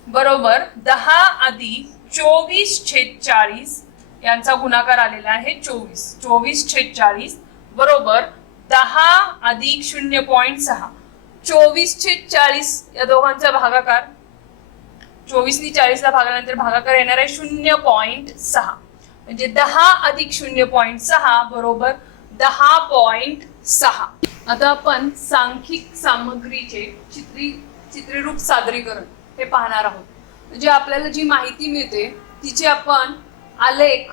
बरोबर 10 अधिक 24/40 यांचा गुणाकार आलेला आहे 24. 24/40 बरोबर 10 अधिक 0.6. 24/40 या दोघांचा भागाकार. 24 ने 40 ला भागल्यानंतर भागाकार येणार आहे 0.6. म्हणजे 10 अधिक 0.6 बरोबर 10.6. आता आपण सांख्यिक सामग्रीचे चित्रीरूप सादरीकरण हे पाहणार आहोत. म्हणजे आपल्याला जी माहिती मिळते तिचे आपण आलेख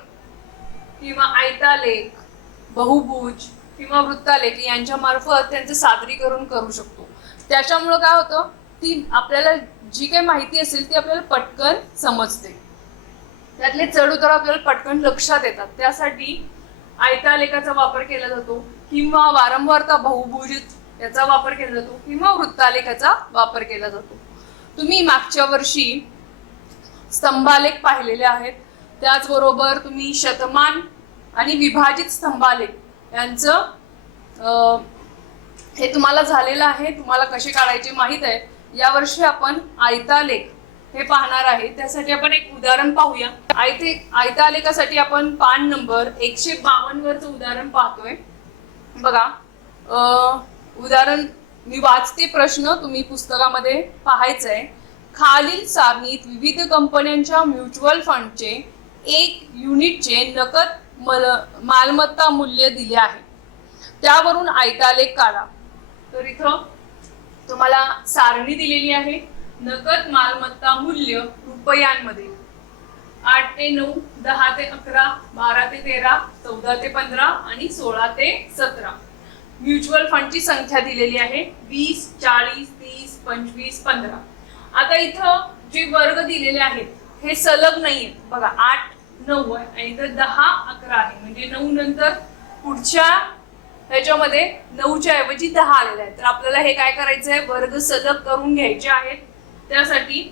किंवा आयतालेख, बहुभुज किंवा वृत्तालेख यांच्या मार्फत त्यांचं सादरीकरण करू शकतो. त्याच्यामुळे काय होतं, ती आपल्याला जी काही माहिती असेल ती आपल्याला पटकन समजते. त्यातले चढ उतार आपल्याला पटकन लक्षात येतात. त्यासाठी आयतालेखाचा वापर केला जातो किंवा वारंवारता बहुभुज याचा वापर केला जातो किंवा वृत्तालेखाचा वापर केला जातो. तुम्ही मागच्या वर्षी स्तंभालेख पाहिलेले आहेत. त्याचबरोबर तुम्ही शतमान आणि विभाजित स्तंभालेख यांचं हे तुम्हाला झालेलं आहे. तुम्हाला कसे काढायचे माहित आहे. यावर्षी आपण आयतालेख हे पाहणार आहे. त्यासाठी आपण एक उदाहरण पाहूया. आयतालेखासाठी आपण पान नंबर 152 वरचं उदाहरण पाहतोय. बघा, उदाहरण मी वाचते. प्रश्न तुम्ही पुस्तकामध्ये पाहायचंय. खालील सारणीत विविध कंपन्यांच्या म्युच्युअल फंडचे 1 युनिटचे नकद मालमत्ता मूल्य दिले आहे. त्यावरून आयतालेख काढा. तर इथं तुम्हाला सारणी दिलेली आहे. नकद मालमत्ता मूल्य रुपयांमध्ये 8 ते 9, 10 ते 11, 12 ते 13, 14 ते 15 आणि 16 ते 17. म्युच्युअल फंडची संख्या दिलेली आहे 20, 40, 30, 25, 15. आता इथं जे वर्ग दिलेले आहेत हे सलग नाहीयेत. बघा 8, 9 आहे आणि इथं 10, 11 आहे. म्हणजे 9 नंतर पुढच्या ह्याच्यामध्ये 9च्या ऐवजी 10 आलेले आहेत. तर आपल्याला हे काय करायचं आहे, वर्ग सलग करून घ्यायचे आहेत. त्यासाठी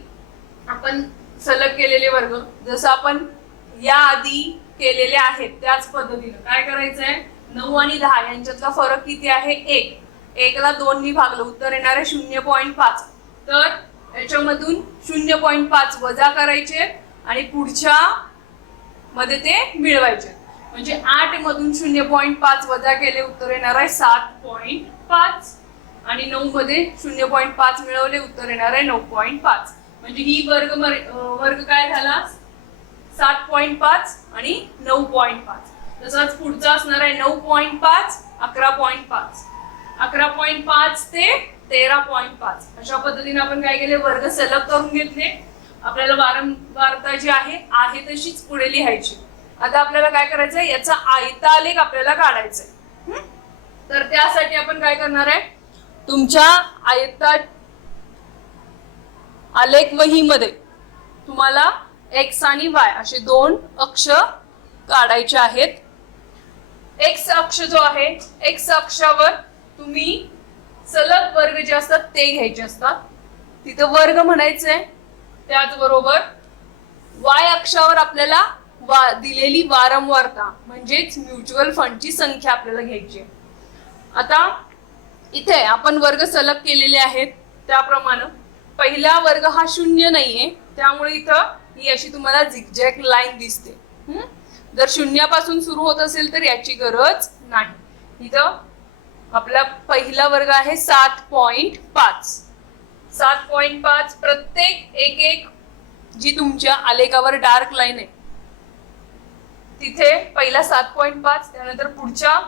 आपण सलग केलेले वर्ग जसं आपण या आधी केलेले आहेत त्याच पद्धतीने काय करायचं आहे, 9 आणि 10 यांच्यातला फरक किती आहे? 1. 1 ला 2 ने भागलं, उत्तर येणार आहे 0.5. तर याच्यामधून 0.5 वजा करायचे आणि पुढच्या मध्ये ते मिळवायचे. म्हणजे 8 मधून 0.5 वजा केले उत्तर येणार आहे 7.5 आणि 9 मध्ये 0.5 मिळवले उत्तर येणार आहे 9.5. म्हणजे ही वर्ग काय झाला 7.5 आणि 9.5. तसंच पुढचा असणार आहे 9.5 11.5 11.5 ते 13.5. अशा पद्धतीने आपण काय केले वर्ग सलग करून घेतले. आपल्याला वारंवारता जी आहे तशीच पुढे लिहायची. आता आपल्याला काय करायचंय याचा आयतालेख आपल्याला काढायचा आहे. तर त्यासाठी आपण काय करणार आहे तुमच्या आलेख वहीमध्ये तुम्हाला एक्स आणि वाय असे दोन अक्ष काढायचे आहेत. एक्स अक्ष जो आहे एक्स अक्षावर तुम्ही सलग वर्ग जे असतात ते घ्यायचे असतात, तिथं वर्ग म्हणायचंय. त्याचबरोबर वाय अक्षावर आपल्याला दिलेली वारंवारता म्हणजेच म्युच्युअल फंडची संख्या आपल्याला घ्यायची आहे. आता इथे आपण वर्ग सलग केलेले आहेत त्याप्रमाणे पहिला वर्ग हा 0 नाहीये, त्यामुळे इथं ही अशी तुम्हाला झिगझॅग लाईन दिसते. जर 0 पासून सुरू होत असेल तर याची गरज नाही. इथं आपला पहिला वर्ग आहे 7.5. 7.5 प्रत्येक एक जी तुमच्या आलेखावर डार्क लाईन आहे तिथे पहिला 7.5, त्यानंतर पुढच्या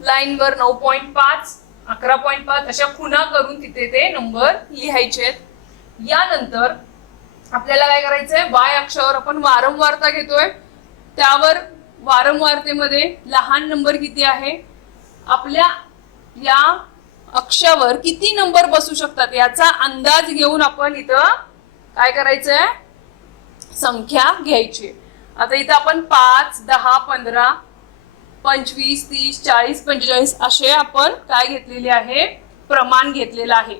लाईनवर 9.5 11.5 अशा खुणा करून तिथे ते नंबर लिहायचे आहेत. यानंतर आपल्याला काय करायचंय वाय अक्षावर आपण वारंवारता घेतोय, त्यावर वारंवारतेमध्ये लहान नंबर किती आहे आपल्या या अक्षावर किती नंबर बसू शकतात याचा अंदाज घेऊन आपण इथं काय करायचंय संख्या घ्यायची. आता इथं आपण 5 10 15 25 30 40 45 असे आपण काय घेतलेले आहे प्रमाण घेतलेलं आहे.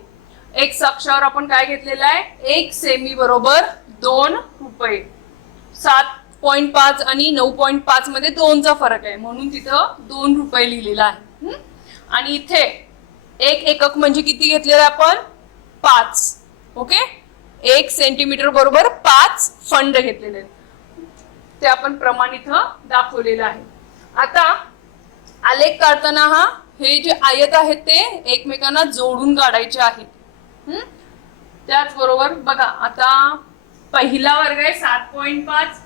एक्स अक्षावर आपण काय घेतलेलं आहे 1 सेमी बरोबर 2 रुपये. 7.5 आणि 9.5 मध्ये 2चा फरक आहे म्हणून तिथं 2 रुपये लिहिलेला आहे. आणि इथे 1 एकक म्हणजे किती घेतलेलं आपण 5. ओके, 1 सेंटीमीटर बरोबर 5 फंड घेतलेले ते आपण प्रमाण इथं दाखवलेलं आहे. आता आलेख काढताना हे जे आयत आहेत ते एकमेकांना जोडून काढायचे आहेत. त्याचबरोबर बघा आता पहिला वर्ग आहे 7.5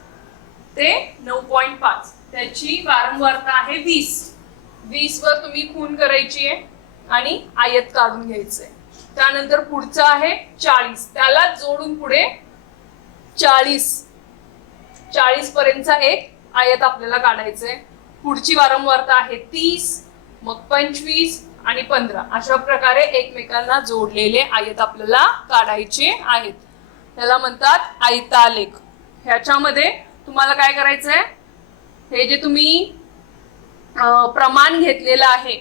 ते 9.5, त्याची वारंवारता आहे 20. 20 वर तुम्ही खूण करायची आहे आणि आयत काढून घ्यायचंय. त्यानंतर पुढचा आहे 40, त्याला जोडून पुढे 40 पर्यंतचा एक आयत आपल्याला काढायचंय. पुढची वारंवारता आहे 30, मग 25 आणि 15 अशा प्रकारे एकमेकांना जोडलेले आयत आपल्याला काढायचे आहेत. त्याला म्हणतात आयतालेख. ह्याच्यामध्ये तुम्हाला काय करायचंय हे जे तुम्ही प्रमाण घेतलेलं आहे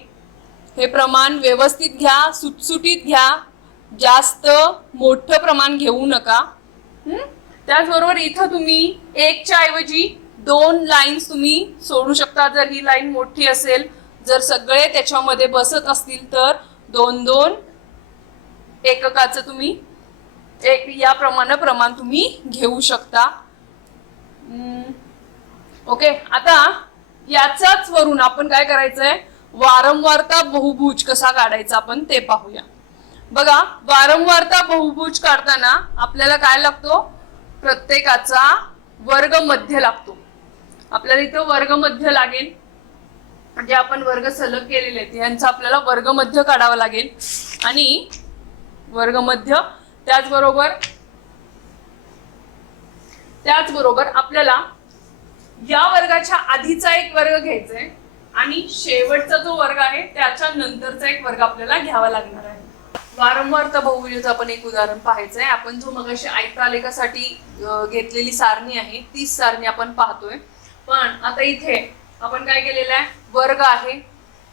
हे प्रमाण व्यवस्थित घ्या, सुटसुटीत घ्या, जास्त मोठं प्रमाण घेऊ नका. त्याचबरोबर इथं तुम्ही 1च्या ऐवजी 2 लाईन्स तुम्ही सोडू शकता जर ही लाईन मोठी असेल. जर सगळे त्याच्यामध्ये बसत असतील तर 2-2 एककाचं तुम्ही याप्रमाणे प्रमाण तुम्ही घेऊ शकता. ओके, आता याचाच वरून आपण काय करायचंय वारंवारता बहुभुज कसा काढायचा आपण ते पाहूया. बघा वारंवारता बहुभुज काढताना आपल्याला काय लागतो प्रत्येकाचा वर्ग मध्य लागतो. आपल्याला इथं वर्ग मध्य लागेल म्हणजे आपण वर्ग सलग केलेले आहेत यांचा आपल्याला वर्ग मध्य काढावा लागेल. आणि वर्ग मध्य त्याचबरोबर आपल्याला या वर्गाच्या आधीचा एक वर्ग घ्यायचा आहे आणि शेवटचा जो वर्ग आहे त्याच्या नंतरचा एक वर्ग आपल्याला घ्यावा लागणार आहे. वारंवारता बहुभुजाचं आपण एक उदाहरण पाहायचंय. आपण जो मगाशी आयतालेखासाठी घेतलेली सारणी आहे तीच सारणी आपण पाहतोय. पण आता इथे आपण काय केलेलं आहे वर्ग आहे.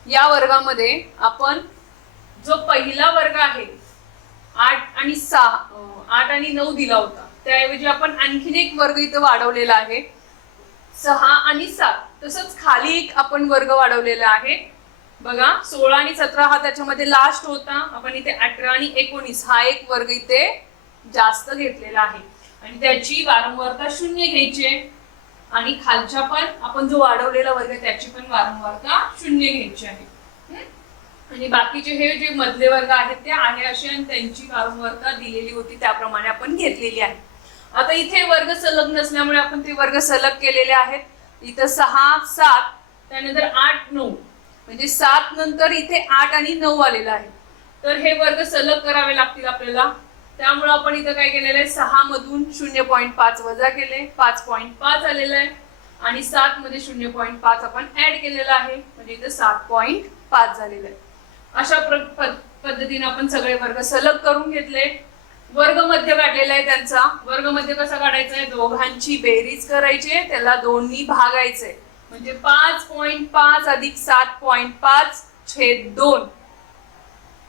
या वर्गामध्ये आपण जो पहिला वर्ग आहे 8 आणि 9 दिला होता त्याऐवजी आपण आणखीन एक वर्ग इथं वाढवलेला आहे 6 आणि 7. तसंच खाली एक आपण वर्ग वाढवलेला आहे बघा 16 आणि 17 हा त्याच्यामध्ये लास्ट होता. आपण इथे 18 आणि 19 हा एक वर्ग इथे जास्त घेतलेला आहे आणि त्याची वारंवारता 0 घ्यायची आहे. आणि खालच्या पण आपण जो वाढवलेला वर्ग त्याची पण वारंवारता 0 घ्यायची आहे. आणि बाकीचे हे जे मधले वर्ग आहेत ते आहे असे आणि त्यांची वारंवारता दिलेली होती त्याप्रमाणे आपण घेतलेली आहे. आता इथे वर्ग सलग नसल्यामुळे आपण ते वर्ग सलग केलेले आहेत. इथं 6 7 त्यानंतर 8 9 म्हणजे 7 नंतर इथे 8 आणि 9 आलेला आहे. तर हे वर्ग सलग करावे लागतील आपल्याला. त्यामुळे आपण इथं काय केलेलं आहे 6 मधून 0.5 वजा केले 5.5 आलेलं आहे आणि 7 मध्ये 0.5 आपण ऍड केलेला आहे म्हणजे इथं 7.5 झालेलं आहे. अशा पद्धतीने आपण सगळे वर्ग सलग करून घेतले. वर्ग मध्य काढलेला आहे त्यांचा. वर्ग मध्य कसा काढायचा आहे दोघांची बेरीज करायची त्याला 2 नी भागायचंय म्हणजे 5.5 अधिक 7.5 छेद 2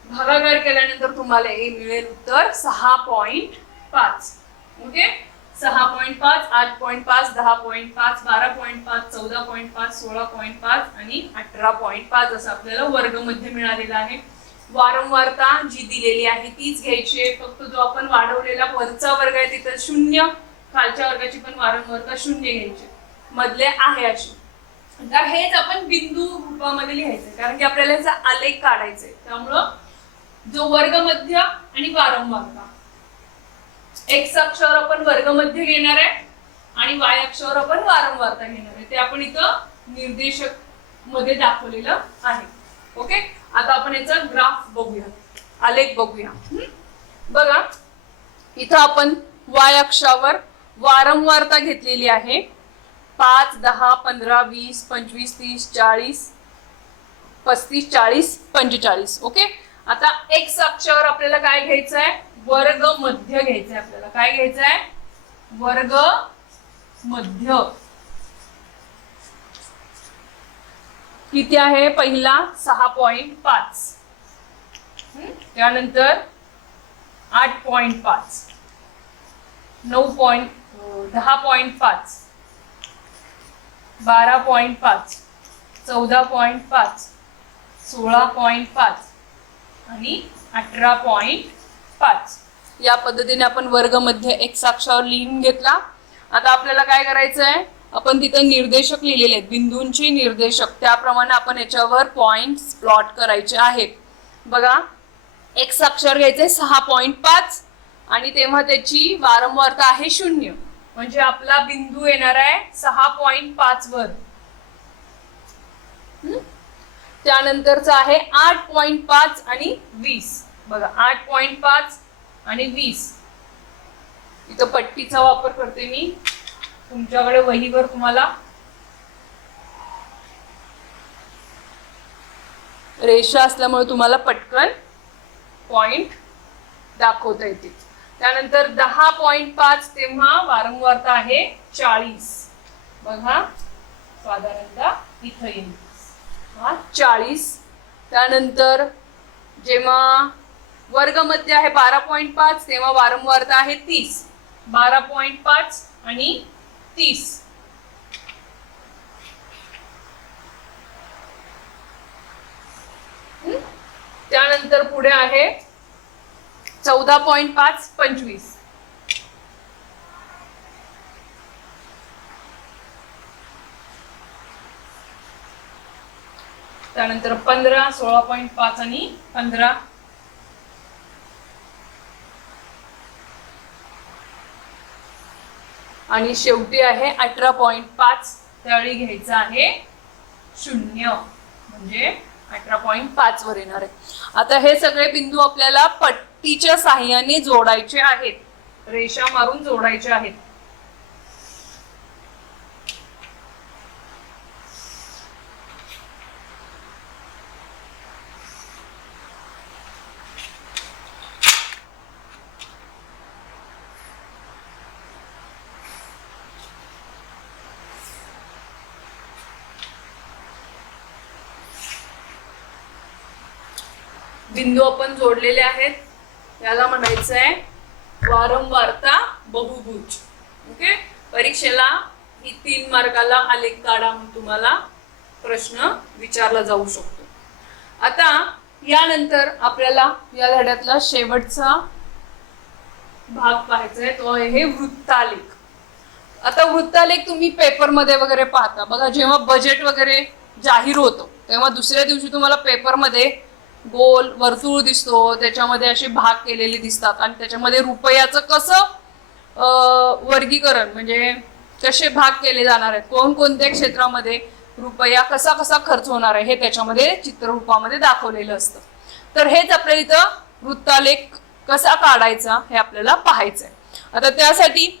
भागाकार केल्यानंतर तुम्हाला हे मिळेल उत्तर 6.5. ओके 6.5 8.5 10.5 12.5 14.5 16.5 आणि 18.5 असं आपल्याला वर्ग मध्य मिळालेला आहे. वारंवारता जी दिलेली आहे तीच घ्यायची आहे. फक्त जो आपण वाढवलेला वरचा वर्ग आहे तिथं 0 खालच्या वर्गाची पण वारंवारता 0 घ्यायची मधले आहे अशी. आता हेच आपण बिंदू रूपामध्ये लिहायचंय कारण की आपल्याला याचा आलेख काढायचा त्यामुळं जो वर्ग मध्य आणि वारंवारता एक्स अक्षावर आपण वर्ग मध्य घेणार आहे आणि वाय अक्षावर आपण वारंवारता घेणार आहे. ते आपण इथं निर्देशक मध्ये दाखवलेलं आहे. ओके आता आपण याचा ग्राफ बघूया आलेख बघूया. बघा इथं आपण वाय अक्षावर वारंवारता घेतलेली आहे 5 10 15 20 25 30 40 35 40 45. ओके आता एक्स अक्षावर आपल्याला काय घ्यायचं आहे वर्ग मध्य घ्यायचं आहे. आपल्याला काय घ्यायचं आहे वर्ग मध्य. किती आहे पहिला 6.5 त्यानंतर 8.5 10.5 12.5 14.5 16.5 आणि 18.5 या पद्धतीने आपण वर्ग मध्ये एक्स अक्षावर लिहून घेतला. आता आपल्याला काय करायचं आहे आपण तिथं निर्देशक लिहिलेले आहेत बिंदूंचे निर्देशक त्याप्रमाणे आपण याच्यावर पॉइंट्स प्लॉट करायचे आहेत. बघा एक्स अक्षर घ्यायचे 6.5 आणि तेव्हा त्याची वारंवारता आहे 0 म्हणजे आपला बिंदू येणार आहे 6.5 वर. त्यानंतरचा आहे 8.5 आणि 20. बघा 8.5 आणि 20 इथं पट्टीचा वापर करते मी. तुमच्याकडे वहीवर तुम्हाला रेषा असल्यामुळे तुम्हाला पटकन पॉइंट दाखवता येते. त्यानंतर 10.5 तेव्हा वारंवारता आहे 40. बघा साधारणतः इथं येईल 40. त्यानंतर जेव्हा वर्ग मध्ये आहे 12.5 तेव्हा वारंवारता आहे 30. 12.5 आणि 30. त्यानंतर पुढे आहे 14.5 25. त्यानंतर 15 16.5 आणि 15. आणि शेवटी आहे 18.5 त्यावेळी घ्यायचं आहे 0 म्हणजे 18.5 वर येणार आहे. आता हे सगळे बिंदू आपल्याला पट्टीच्या साहाय्याने जोडायचे आहेत. रेषा मारून जोडायचे आहेत. बिंदू आपण जोडलेले आहेत. याला म्हणायचं आहे वारंवारता बहुभुज. ओके परीक्षेला ही 3 मार्काला आलेख काढा म्हणून तुम्हाला प्रश्न विचारला जाऊ शकतो. आता यानंतर आपल्याला या धड्यातला शेवटचा भाग पाहायचा आहे, तो आहे वृत्तालेख. आता वृत्तालेख तुम्ही पेपरमध्ये वगैरे पाहता बघा, जेव्हा बजेट वगैरे जाहीर होतो तेव्हा दुसऱ्या दिवशी तुम्हाला पेपरमध्ये गोल वर्तुळ दिसतो, त्याच्यामध्ये असे भाग केलेले दिसतात आणि त्याच्यामध्ये रुपयाचं कसं वर्गीकरण म्हणजे कसे भाग केले जाणार आहेत, कोणकोणत्या क्षेत्रामध्ये रुपया कसा कसा खर्च होणार आहे हे त्याच्यामध्ये चित्ररूपामध्ये दाखवलेलं असतं. तर हेच आपल्याला इथं वृत्तालेख कसा काढायचा हे आपल्याला पाहायचं आहे. आता त्यासाठी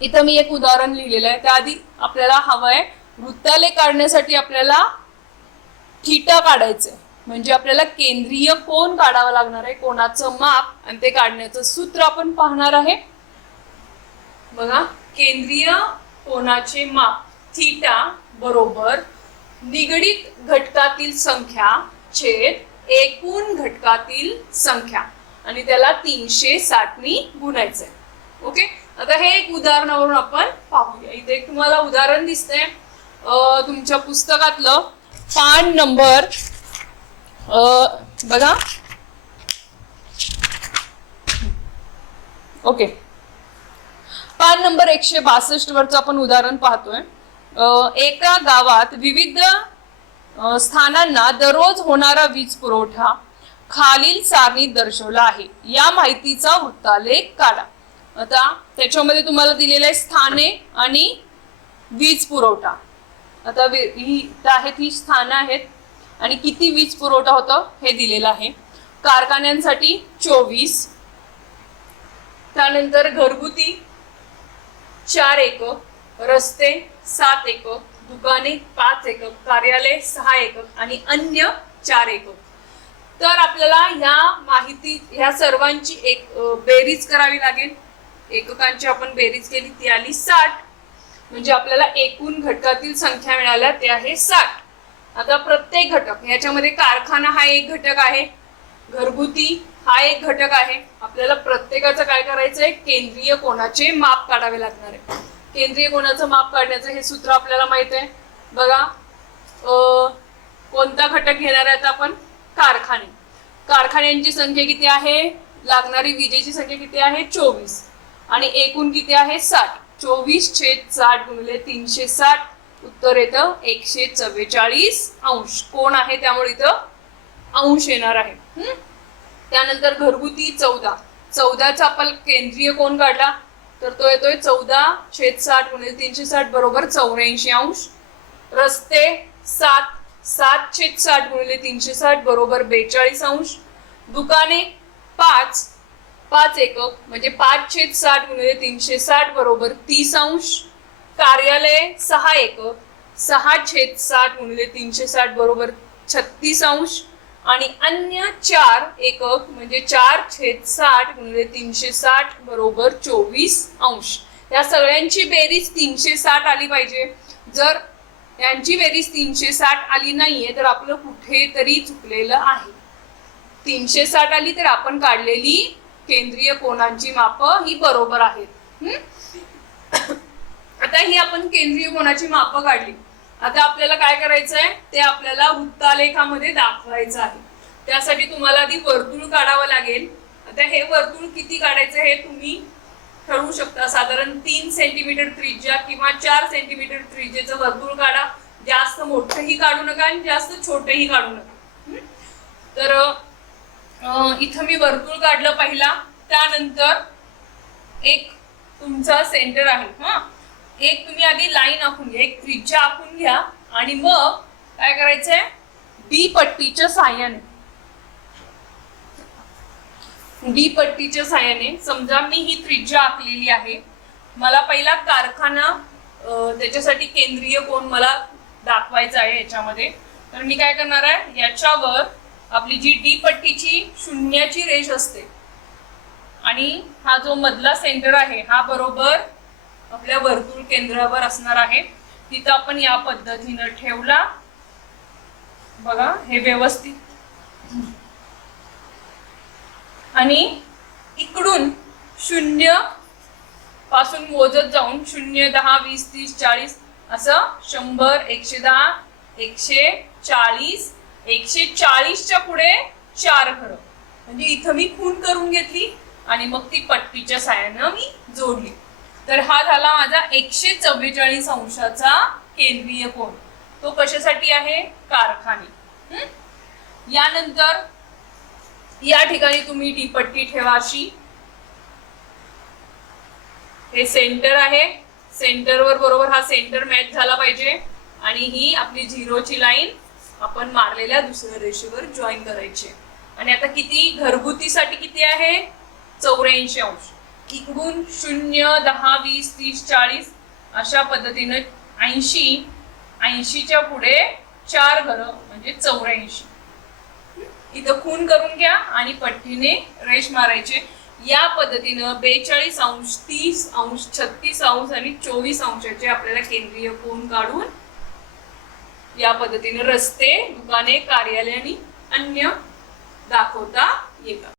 इथं मी एक उदाहरण लिहिलेलं आहे. त्याआधी आपल्याला हवंय वृत्तालेख काढण्यासाठी आपल्याला थिटा काढायचंय, म्हणजे आपल्याला केंद्रीय कोन काढावा लागणार आहे, कोनाचं माप आणि ते काढण्याचं सूत्र आपण पाहणार आहे. बघा, केंद्रीय कोनाचे माप थिटा बरोबर निगडित घटकातील संख्या छेद एकूण घटकातील संख्या आणि त्याला 360 नी गुणायचंय. ओके, आता हे एक उदाहरणावरून आपण पाहूया. इथे एक तुम्हाला उदाहरण दिसतंय तुमच्या पुस्तकातलं पान नंबर बघा. ओके, पान नंबर 162 वरचं आपण उदाहरण पाहतोय. एका गावात विविध स्थानांना दररोज होणारा वीज पुरवठा खालील सारणीत दर्शवला आहे. या माहितीचा वृत्तालेख काढा. आता त्याच्यामध्ये तुम्हाला दिलेलं आहे स्थाने आणि वीज पुरवठा. आता ही स्थानं आहेत आणि किती वीज पुरवठा होतं हे दिलेलं आहे. कारखान्यांसाठी 24, त्यानंतर घरगुती 4 एकक, रस्ते 7 एकक, दुकाने 5 एकक, कार्यालय 6 एकक आणि अन्य 4 एकक. तर आपल्याला ह्या सर्वांची एक बेरीज करावी लागेल. एककांची आपण बेरीज केली ती आली 60, म्हणजे आपल्याला एकूण घटकातील संख्या मिळाल्या ते आहे 60. आता प्रत्येक घटक याच्यामध्ये कारखाना हा एक घटक आहे, घरगुती हा एक घटक आहे. आपल्याला प्रत्येकाचं काय करायचंय, केंद्रीय कोनाचे माप काढावे लागणार आहे. केंद्रीय कोनाचं माप काढण्याचं हे सूत्र आपल्याला माहित आहे. बघा, कोणता घटक घेणार आहेत आपण, कारखाने. कारखान्यांची संख्या किती आहे, लागणारी विजेची संख्या किती आहे 24 आणि एकूण किती आहे 60. 24/60 गुणिले 360 उत्तर येतं 144 अंश. कोण आहे त्यामुळे इथं अंश येणार आहे. त्यानंतर घरगुती 14. 14चा आपण केंद्रीय कोन काढला तर तो येतोय 14/60 गुणिले 360 बरोबर 84 अंश. रस्ते 7. 7/60 गुणिले 360 बरोबर 42 अंश. दुकाने 5 एकक म्हणजे 5/60 गुणिले 360 बरोबर 30 अंश. कार्यालय 6 एकक, 6/60 गुणिले 360 बरोबर 36 अंश आणि अन्य 4 एकक म्हणजे 4/60 गुणिले 360 बरोबर 24 अंश. या सगळ्यांची बेरीज 360 आली पाहिजे. जर यांची बेरीज 360 आली नाहीये तर आपलं कुठेतरी चुकलेलं आहे. 360 आली तर आपण काढलेली केंद्रीय कोनांची माप ही बरोबर आहेत. आता ही आपण केंद्रीय कोनाची माप काढली. आता आपल्याला काय करायचंय, ते आपल्याला वृत्तालेखामध्ये दाखवायचं आहे. त्यासाठी तुम्हाला आधी वर्तुळ काढावं लागेल. आता हे वर्तुळ किती काढायचं हे तुम्ही ठरवू शकता. साधारण 3 सेंटीमीटर त्रिज्या किंवा 4 सेंटीमीटर त्रिज्येचं वर्तुळ काढा. जास्त मोठंही काढू नका आणि जास्त छोटंही काढू नका. तर इथं मी वर्तुळ काढलं पहिला. त्यानंतर एक तुमचा सेंटर आहे. एक तुम्ही आधी लाईन आखून घ्या, एक त्रिज्या आखून घ्या आणि मग काय करायचंय, डी पट्टीच्या साहाय्याने समजा मी ही त्रिज्या आखलेली आहे. मला पहिला कारखाना त्याच्यासाठी केंद्रीय कोन मला दाखवायचा आहे याच्यामध्ये. तर मी काय करणार आहे, याच्यावर आपली जी डी पट्टीची शून्याची रेष असते आणि हा जो मधला सेंटर आहे हा बरोबर आपल्या वर्तुळ केंद्रावर असणार आहे. तिथं आपण या पद्धतीनं ठेवला. बघा हे व्यवस्थित आणि इकडून 0 पासून मोजत जाऊन 0, 10, 20, 30, 40 असं 100, 110, 140, 140च्या पुढे 4 घरं, म्हणजे इथं मी खून करून घेतली आणि मग ती पट्टीच्या साहाय्यानं मी जोडली. तर हा झाला माझा 144 अंशाचा केंद्रीय कोन. तो कशासाठी आहे? कारखाने. यानंतर या ठिकाणी तुम्ही टीपट्टी ठेवा अशी. हे सेंटर आहे, सेंटरवर बरोबर हा सेंटर मॅच झाला पाहिजे आणि ही आपली झिरोची लाईन आपण मारलेल्या दुसऱ्या रेषेवर जॉईन करायची. आणि आता किती घरगुतीसाठी किती आहे? 84 अंश. इकडून 0, 10, 20, 30, 40 अशा पद्धतीने 80च्या पुढे 4 घरं म्हणजे 84. इथं खून करून घ्या आणि पट्टीने रेष मारायचे. या पद्धतीनं 42 अंश, 30 अंश, 36 अंश आणि 24 अंशाचे आपल्याला केंद्रीय कोन काढून या पद्धतीने रस्ते, दुकाने, कार्यालय आणि अन्य दाखवता येतात.